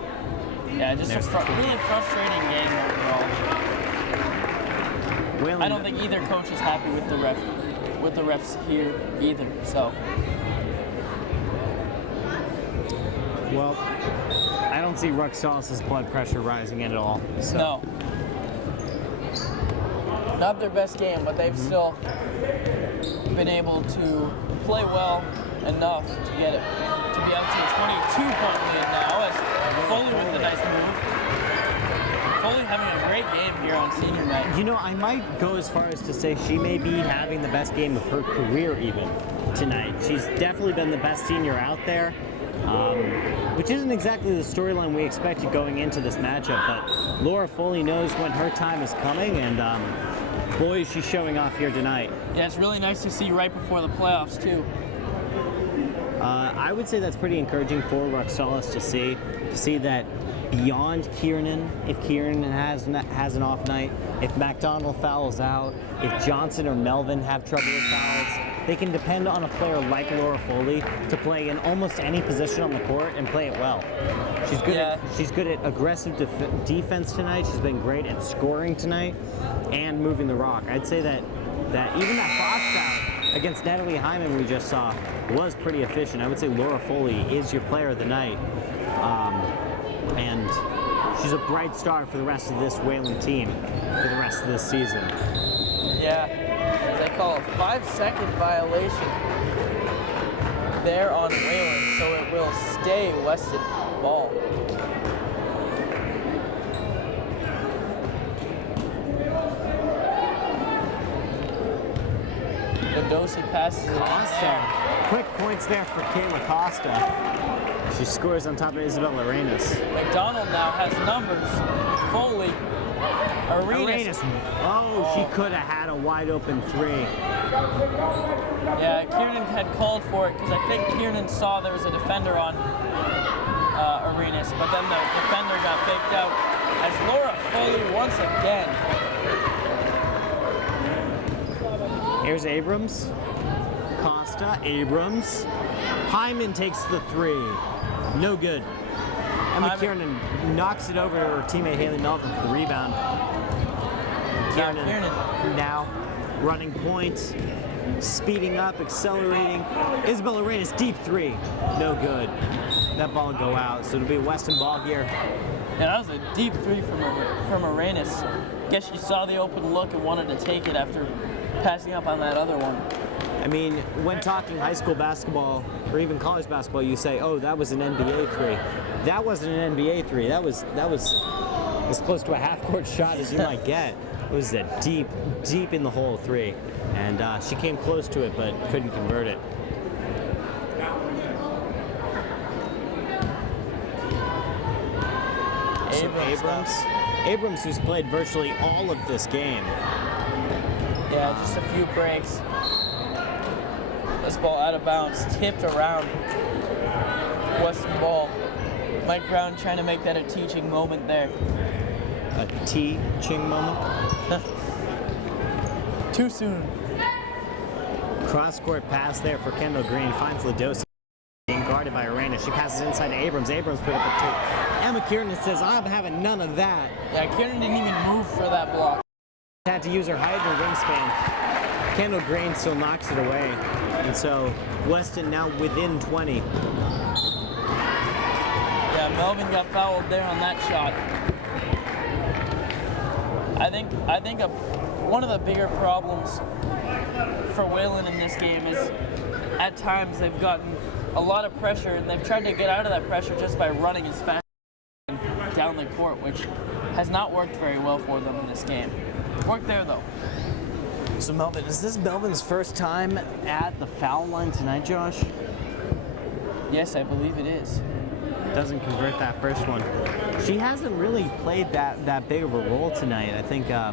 Yeah, just a really frustrating game overall. I don't think either coach is happy with the refs here either. So. Well, I don't see Ruxalis' blood pressure rising at all. So. No. Not their best game, but they've still been able to play well enough to get it to be up to a 22-point lead now. As Foley with the nice move. Foley having a great game here on senior night. You know, I might go as far as to say she may be having the best game of her career even tonight. She's definitely been the best senior out there. Which isn't exactly the storyline we expected going into this matchup, but Laura Foley knows when her time is coming, and boy, is she showing off here tonight. Yeah, it's really nice to see right before the playoffs, too. I would say that's pretty encouraging for Ruxalis to see that beyond Kiernan, if Kiernan has an off night, if McDonald fouls out, if Johnson or Melvin have trouble with fouls, they can depend on a player like Laura Foley to play in almost any position on the court and play it well. She's good at aggressive defense tonight. She's been great at scoring tonight and moving the rock. I'd say that even that box out against Natalie Hyman we just saw was pretty efficient. I would say Laura Foley is your player of the night. And she's a bright star for the rest of this Wayland team for the rest of this season. Yeah, they call a 5-second violation there on Wayland, so it will stay Weston ball. Dosi passes it. Costa. Quick points there for Kayla Costa. She scores on top of Isabella Arenas. McDonald now has numbers. Foley. Arenas. Oh, she could have had a wide open three. Yeah, Kiernan had called for it because I think Kiernan saw there was a defender on Arenas, but then the defender got faked out as Laura Foley once again. Here's Abrams. Costa, Abrams. Hyman takes the three. No good. Emma Kiernan knocks it over to her teammate Haley Melvin for the rebound. Kiernan now running point, speeding up, accelerating. Isabel Arenas, deep three. No good. That ball will go out, so it'll be a Weston ball here. Yeah, that was a deep three from Arenas. Guess she saw the open look and wanted to take it after passing up on that other one. I mean, when talking high school basketball or even college basketball, you say, "Oh, that was an NBA three." That wasn't an NBA three. That was as close to a half-court shot as you might get. It was a deep in the hole three, and she came close to it but couldn't convert it. Abrams, who's played virtually all of this game. Yeah, just a few breaks. This ball out of bounds, tipped around. Weston ball. Mike Brown trying to make that a teaching moment there. A teaching moment? Too soon. Cross-court pass there for Kendall Green. Finds Ladosi being guarded by Arena. She passes inside to Abrams. Abrams put up a two. Emma Kiernan says, "I'm having none of that." Yeah, Kiernan didn't even move for that block. Had to use her height and wingspan. Kendall Green still knocks it away. And so Weston now within 20. Yeah, Melvin got fouled there on that shot. I think one of the bigger problems for Wayland in this game is at times they've gotten a lot of pressure and they've tried to get out of that pressure just by running as fast down the court, which has not worked very well for them in this game. Worked there though. So Melvin, is this Melvin's first time at the foul line tonight, Josh? Yes, I believe it is. Doesn't convert that first one. She hasn't really played that big of a role tonight. I think, I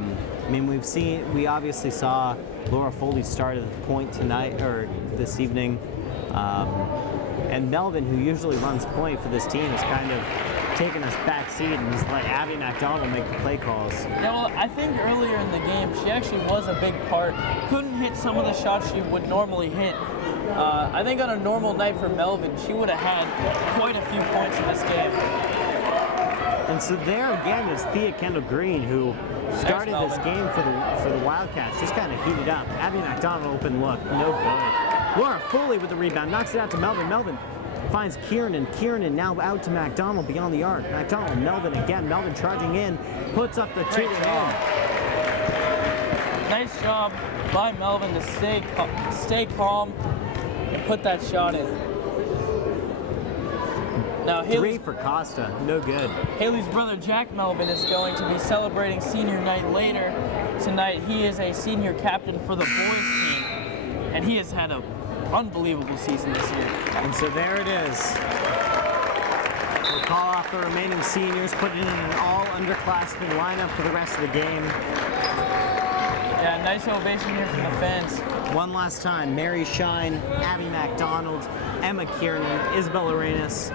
mean, we obviously saw Laura Foley start at the point tonight, or this evening. And Melvin, who usually runs point for this team, has kind of taking us back seat and just let Abby McDonald make the play calls. Yeah, well, I think earlier in the game, she actually was a big part. Couldn't hit some of the shots she would normally hit. I think on a normal night for Melvin, she would have had quite a few points in this game. And so there again is Thea Kendall Green, who started this game for the Wildcats, just kind of heated up. Abby McDonald open look, no good. Laura Foley with the rebound, knocks it out to Melvin. Melvin finds Kieran. Kieran now out to McDonald beyond the arc. McDonald, Melvin again. Melvin charging in, puts up the two and in. Nice job by Melvin to stay calm and put that shot in. Now, Three for Costa, no good. Haley's brother Jack Melvin is going to be celebrating senior night later tonight. He is a senior captain for the boys team, and he has had an unbelievable season this year. And so there it is. We'll call off the remaining seniors, put it in an all-underclassmen lineup for the rest of the game. Yeah, nice ovation here from the fans. One last time, Mary Shine, Abby McDonald, Emma Kiernan, Isabel Arenas,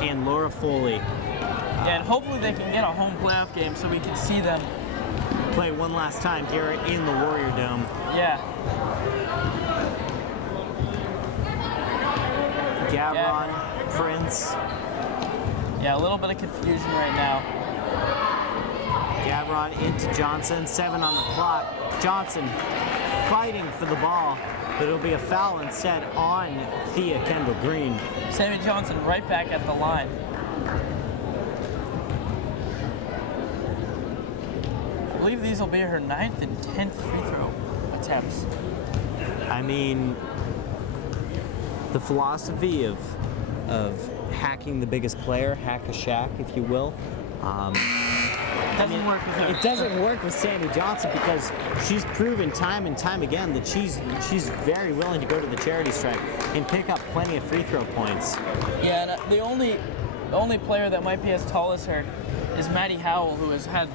and Laura Foley. Yeah, and hopefully they can get a home playoff game so we can see them play one last time here in the Warrior Dome. Yeah. Gavron, Prince. Yeah, a little bit of confusion right now. Gavron into Johnson, 7 on the clock. Johnson fighting for the ball, but it'll be a foul instead on Thea Kendall Green. Sammy Johnson right back at the line. I believe these will be her 9th and 10th free throw attempts. I mean, the philosophy of hacking the biggest player, hack a Shaq, if you will. Doesn't work with her. It doesn't work with Sammy Johnson because she's proven time and time again that she's very willing to go to the charity stripe and pick up plenty of free throw points. Yeah, and the only player that might be as tall as her is Maddie Howell, who has had,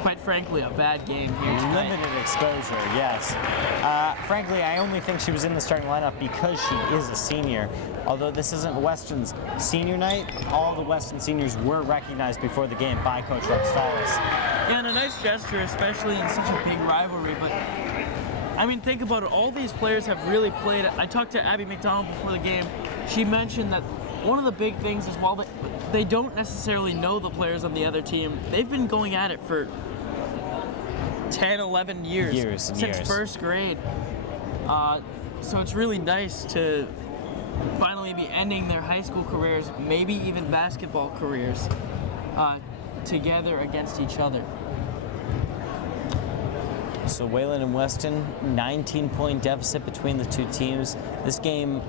quite frankly, a bad game here tonight. Limited exposure, yes. Frankly, I only think she was in the starting lineup because she is a senior. Although this isn't Weston's senior night, all the Weston seniors were recognized before the game by Coach Rex Tallis. Yeah, and a nice gesture, especially in such a big rivalry. But, I mean, think about it. All these players have really played. I talked to Abby McDonald before the game. She mentioned that one of the big things is while they don't necessarily know the players on the other team, they've been going at it for 10, 11 years since first grade. So it's really nice to finally be ending their high school careers, maybe even basketball careers, together against each other. So Wayland and Weston, 19-point deficit between the two teams. This game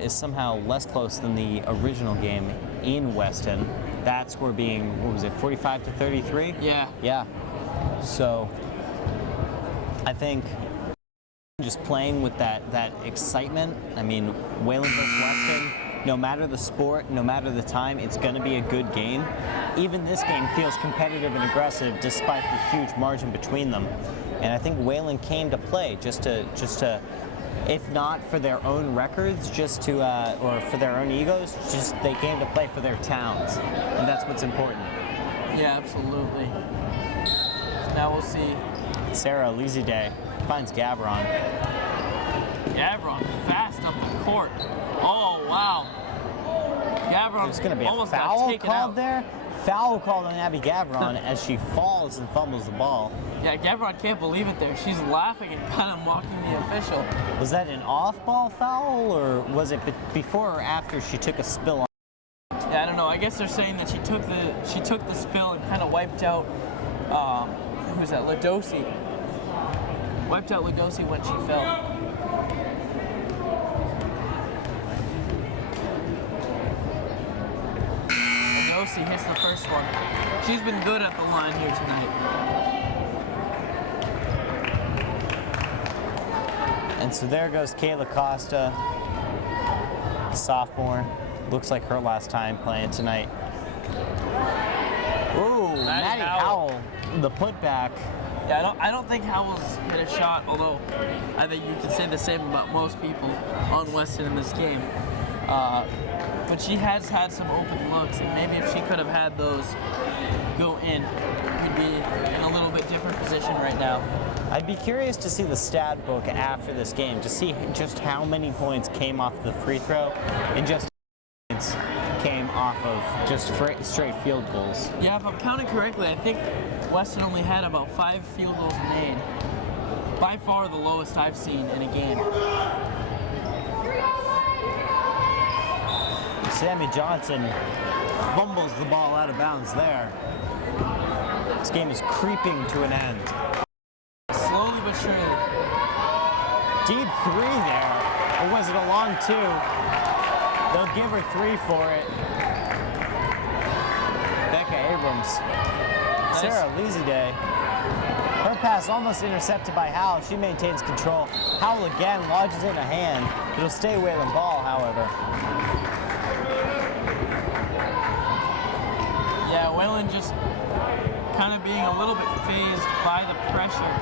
is somehow less close than the original game in Weston. That score being, what was it, 45-33? Yeah. Yeah. So I think just playing with that excitement. I mean, Wayland versus Weston, no matter the sport, no matter the time, it's going to be a good game. Even this game feels competitive and aggressive despite the huge margin between them. And I think Wayland came to play just to, if not for their own records, or for their own egos, just they came to play for their towns. And that's what's important. Yeah, absolutely. Now we'll see. Sarah Elizide finds Gavron. Gavron fast up the court. Oh, wow. Gavron There's going to be a almost got foul taken called out. there. Foul called on Abby Gavron as she falls and fumbles the ball. Yeah, Gavron can't believe it there. She's laughing and kind of mocking the official. Was that an off-ball foul, or was it before or after she took a spill on? Yeah, I don't know. I guess they're saying that she took the spill and kind of wiped out, who's that, Ladosi. Wiped out Ladosi when she fell. Ladosi hits the first one. She's been good at the line here tonight. And so there goes Kayla Costa, sophomore. Looks like her last time playing tonight. Ooh, Maddie Howell, the putback. Yeah, I don't think Howell's hit a shot, although I think you can say the same about most people on Weston in this game. But she has had some open looks, and maybe if she could have had those go in, we'd be in a little bit different position right now. I'd be curious to see the stat book after this game to see just how many points came off the free throw and just points came off of just straight field goals. Yeah, if I'm counting correctly, I think Weston only had about 5 field goals made. By far the lowest I've seen in a game. Sammy Johnson fumbles the ball out of bounds there. This game is creeping to an end. Slowly but surely. Deep 3 there, or was it a long 2? They'll give her 3 for it. Becca Abrams. Nice. Sarah Leasyday. Her pass almost intercepted by Howell. She maintains control. Howell again lodges in a hand. It'll stay Wayland ball, however. Yeah, Wayland just kind of being a little bit phased by the pressure.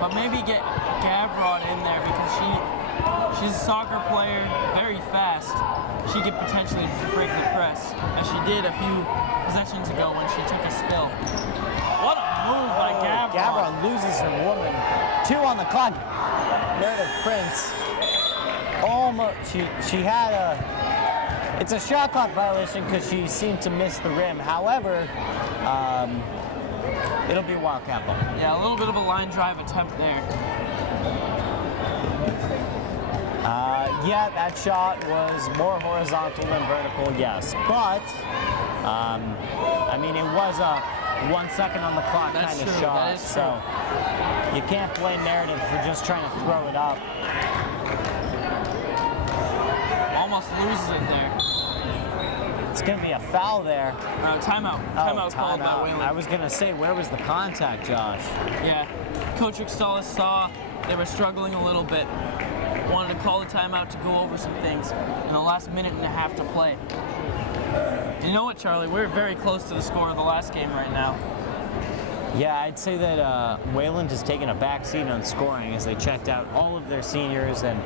But maybe get Gavron in there because she's a soccer player, very fast. She could potentially break the press, as she did a few possessions ago when she took a spill. What a move by Gavron. Gavron loses her woman. 2 on the clock. Meredith Prince. Almost, she had a, it's a shot clock violation because she seemed to miss the rim. However, it'll be a Wildcat ball. Yeah, a little bit of a line drive attempt there. Yeah, that shot was more horizontal than vertical, yes. But, I mean, it was a 1 second on the clock kind of shot. That is true. So you can't blame Meredith for just trying to throw it up. Almost loses it there. It's going to be a foul there. Timeout. Timeout called by Wayland. I was going to say, where was the contact, Josh? Yeah. Coach Rickstalis saw they were struggling a little bit. Wanted to call the timeout to go over some things in the last minute and a half to play. And you know what, Charlie? We're very close to the score of the last game right now. Yeah, I'd say that Wayland has taken a back seat on scoring as they checked out all of their seniors and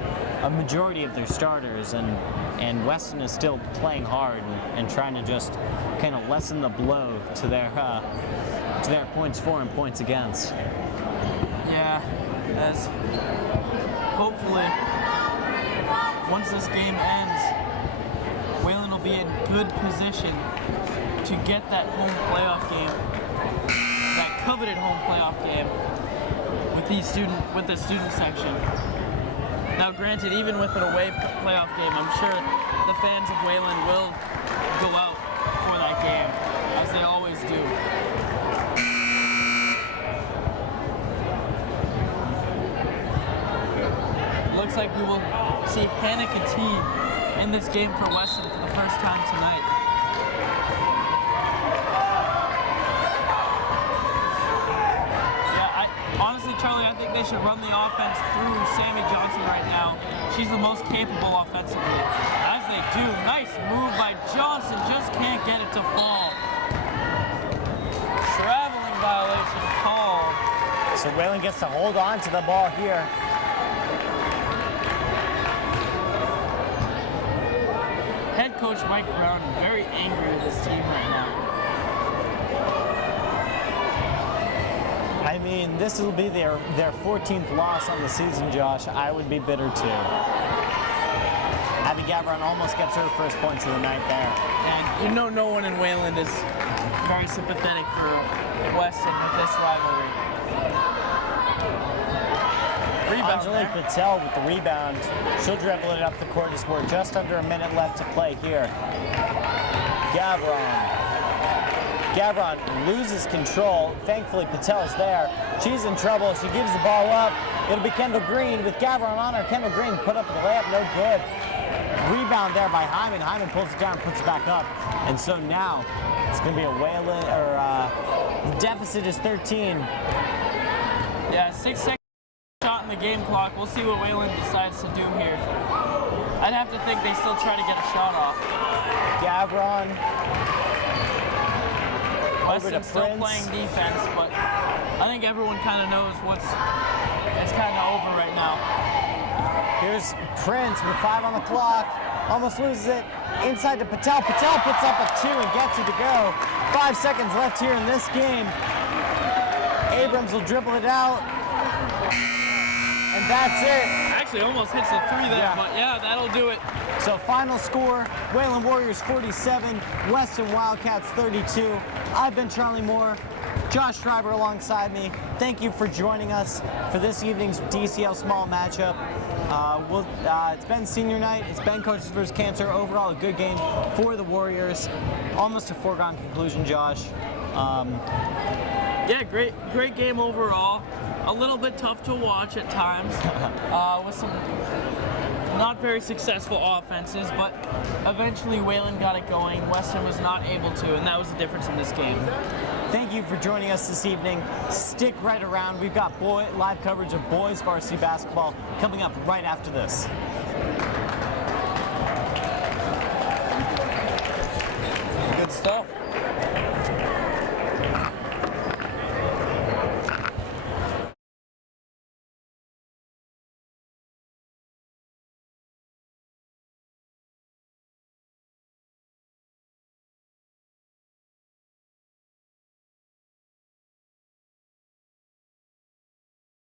a majority of their starters, and Weston is still playing hard and trying to just kind of lessen the blow to their points for and points against. Yeah, as hopefully once this game ends, Wayland will be in good position to get that home playoff game. Coveted home playoff game with the student section. Now, granted, even with an away playoff game, I'm sure the fans of Wayland will go out for that game, as they always do. Looks like we will see Hannah Katine in this game for Weston for the first time tonight. Honestly, Charlie, I think they should run the offense through Sammy Johnson right now. She's the most capable offensively. As they do, nice move by Johnson, just can't get it to fall. Traveling violation called. So Wayland gets to hold on to the ball here. Head coach Mike Brown very angry with his team right now. I mean, this will be their 14th loss on the season, Josh. I would be bitter too. Abby Gavron almost gets her first points of the night there. And you know no one in Wayland is very sympathetic for Weston with this rivalry. Rebound Angelique there. Patel with the rebound. She'll dribble it up the court as we're just under a minute left to play here. Gavron loses control. Thankfully, Patel's there. She's in trouble. She gives the ball up. It'll be Kendall Green with Gavron on her. Kendall Green put up the layup, no good. Rebound there by Hyman. Hyman pulls it down, puts it back up. And so now it's going to be a Wayland, the deficit is 13. Yeah, 6 seconds shot in the game clock. We'll see what Wayland decides to do here. I'd have to think they still try to get a shot off. Gavron. Weston's still playing defense, but I think everyone kind of knows it's kind of over right now. Here's Here's Prince with 5 on the clock. Almost loses it. Inside to Patel. Patel puts up a 2 and gets it to go. 5 seconds left here in this game. Abrams will dribble it out. And that's it. Actually, almost hits the 3 there, but yeah, that'll do it. So final score, Wayland Warriors 47, Weston Wildcats 32. I've been Charlie Moore, Josh Schreiber alongside me. Thank you for joining us for this evening's DCL small matchup. It's been senior night, it's been Coaches vs. Cancer. Overall, a good game for the Warriors. Almost a foregone conclusion, Josh. Yeah, great game overall. A little bit tough to watch at times, with some not very successful offenses, but eventually Wayland got it going. Weston was not able to, and that was the difference in this game. Thank you for joining us this evening. Stick right around. We've got live coverage of boys varsity basketball coming up right after this.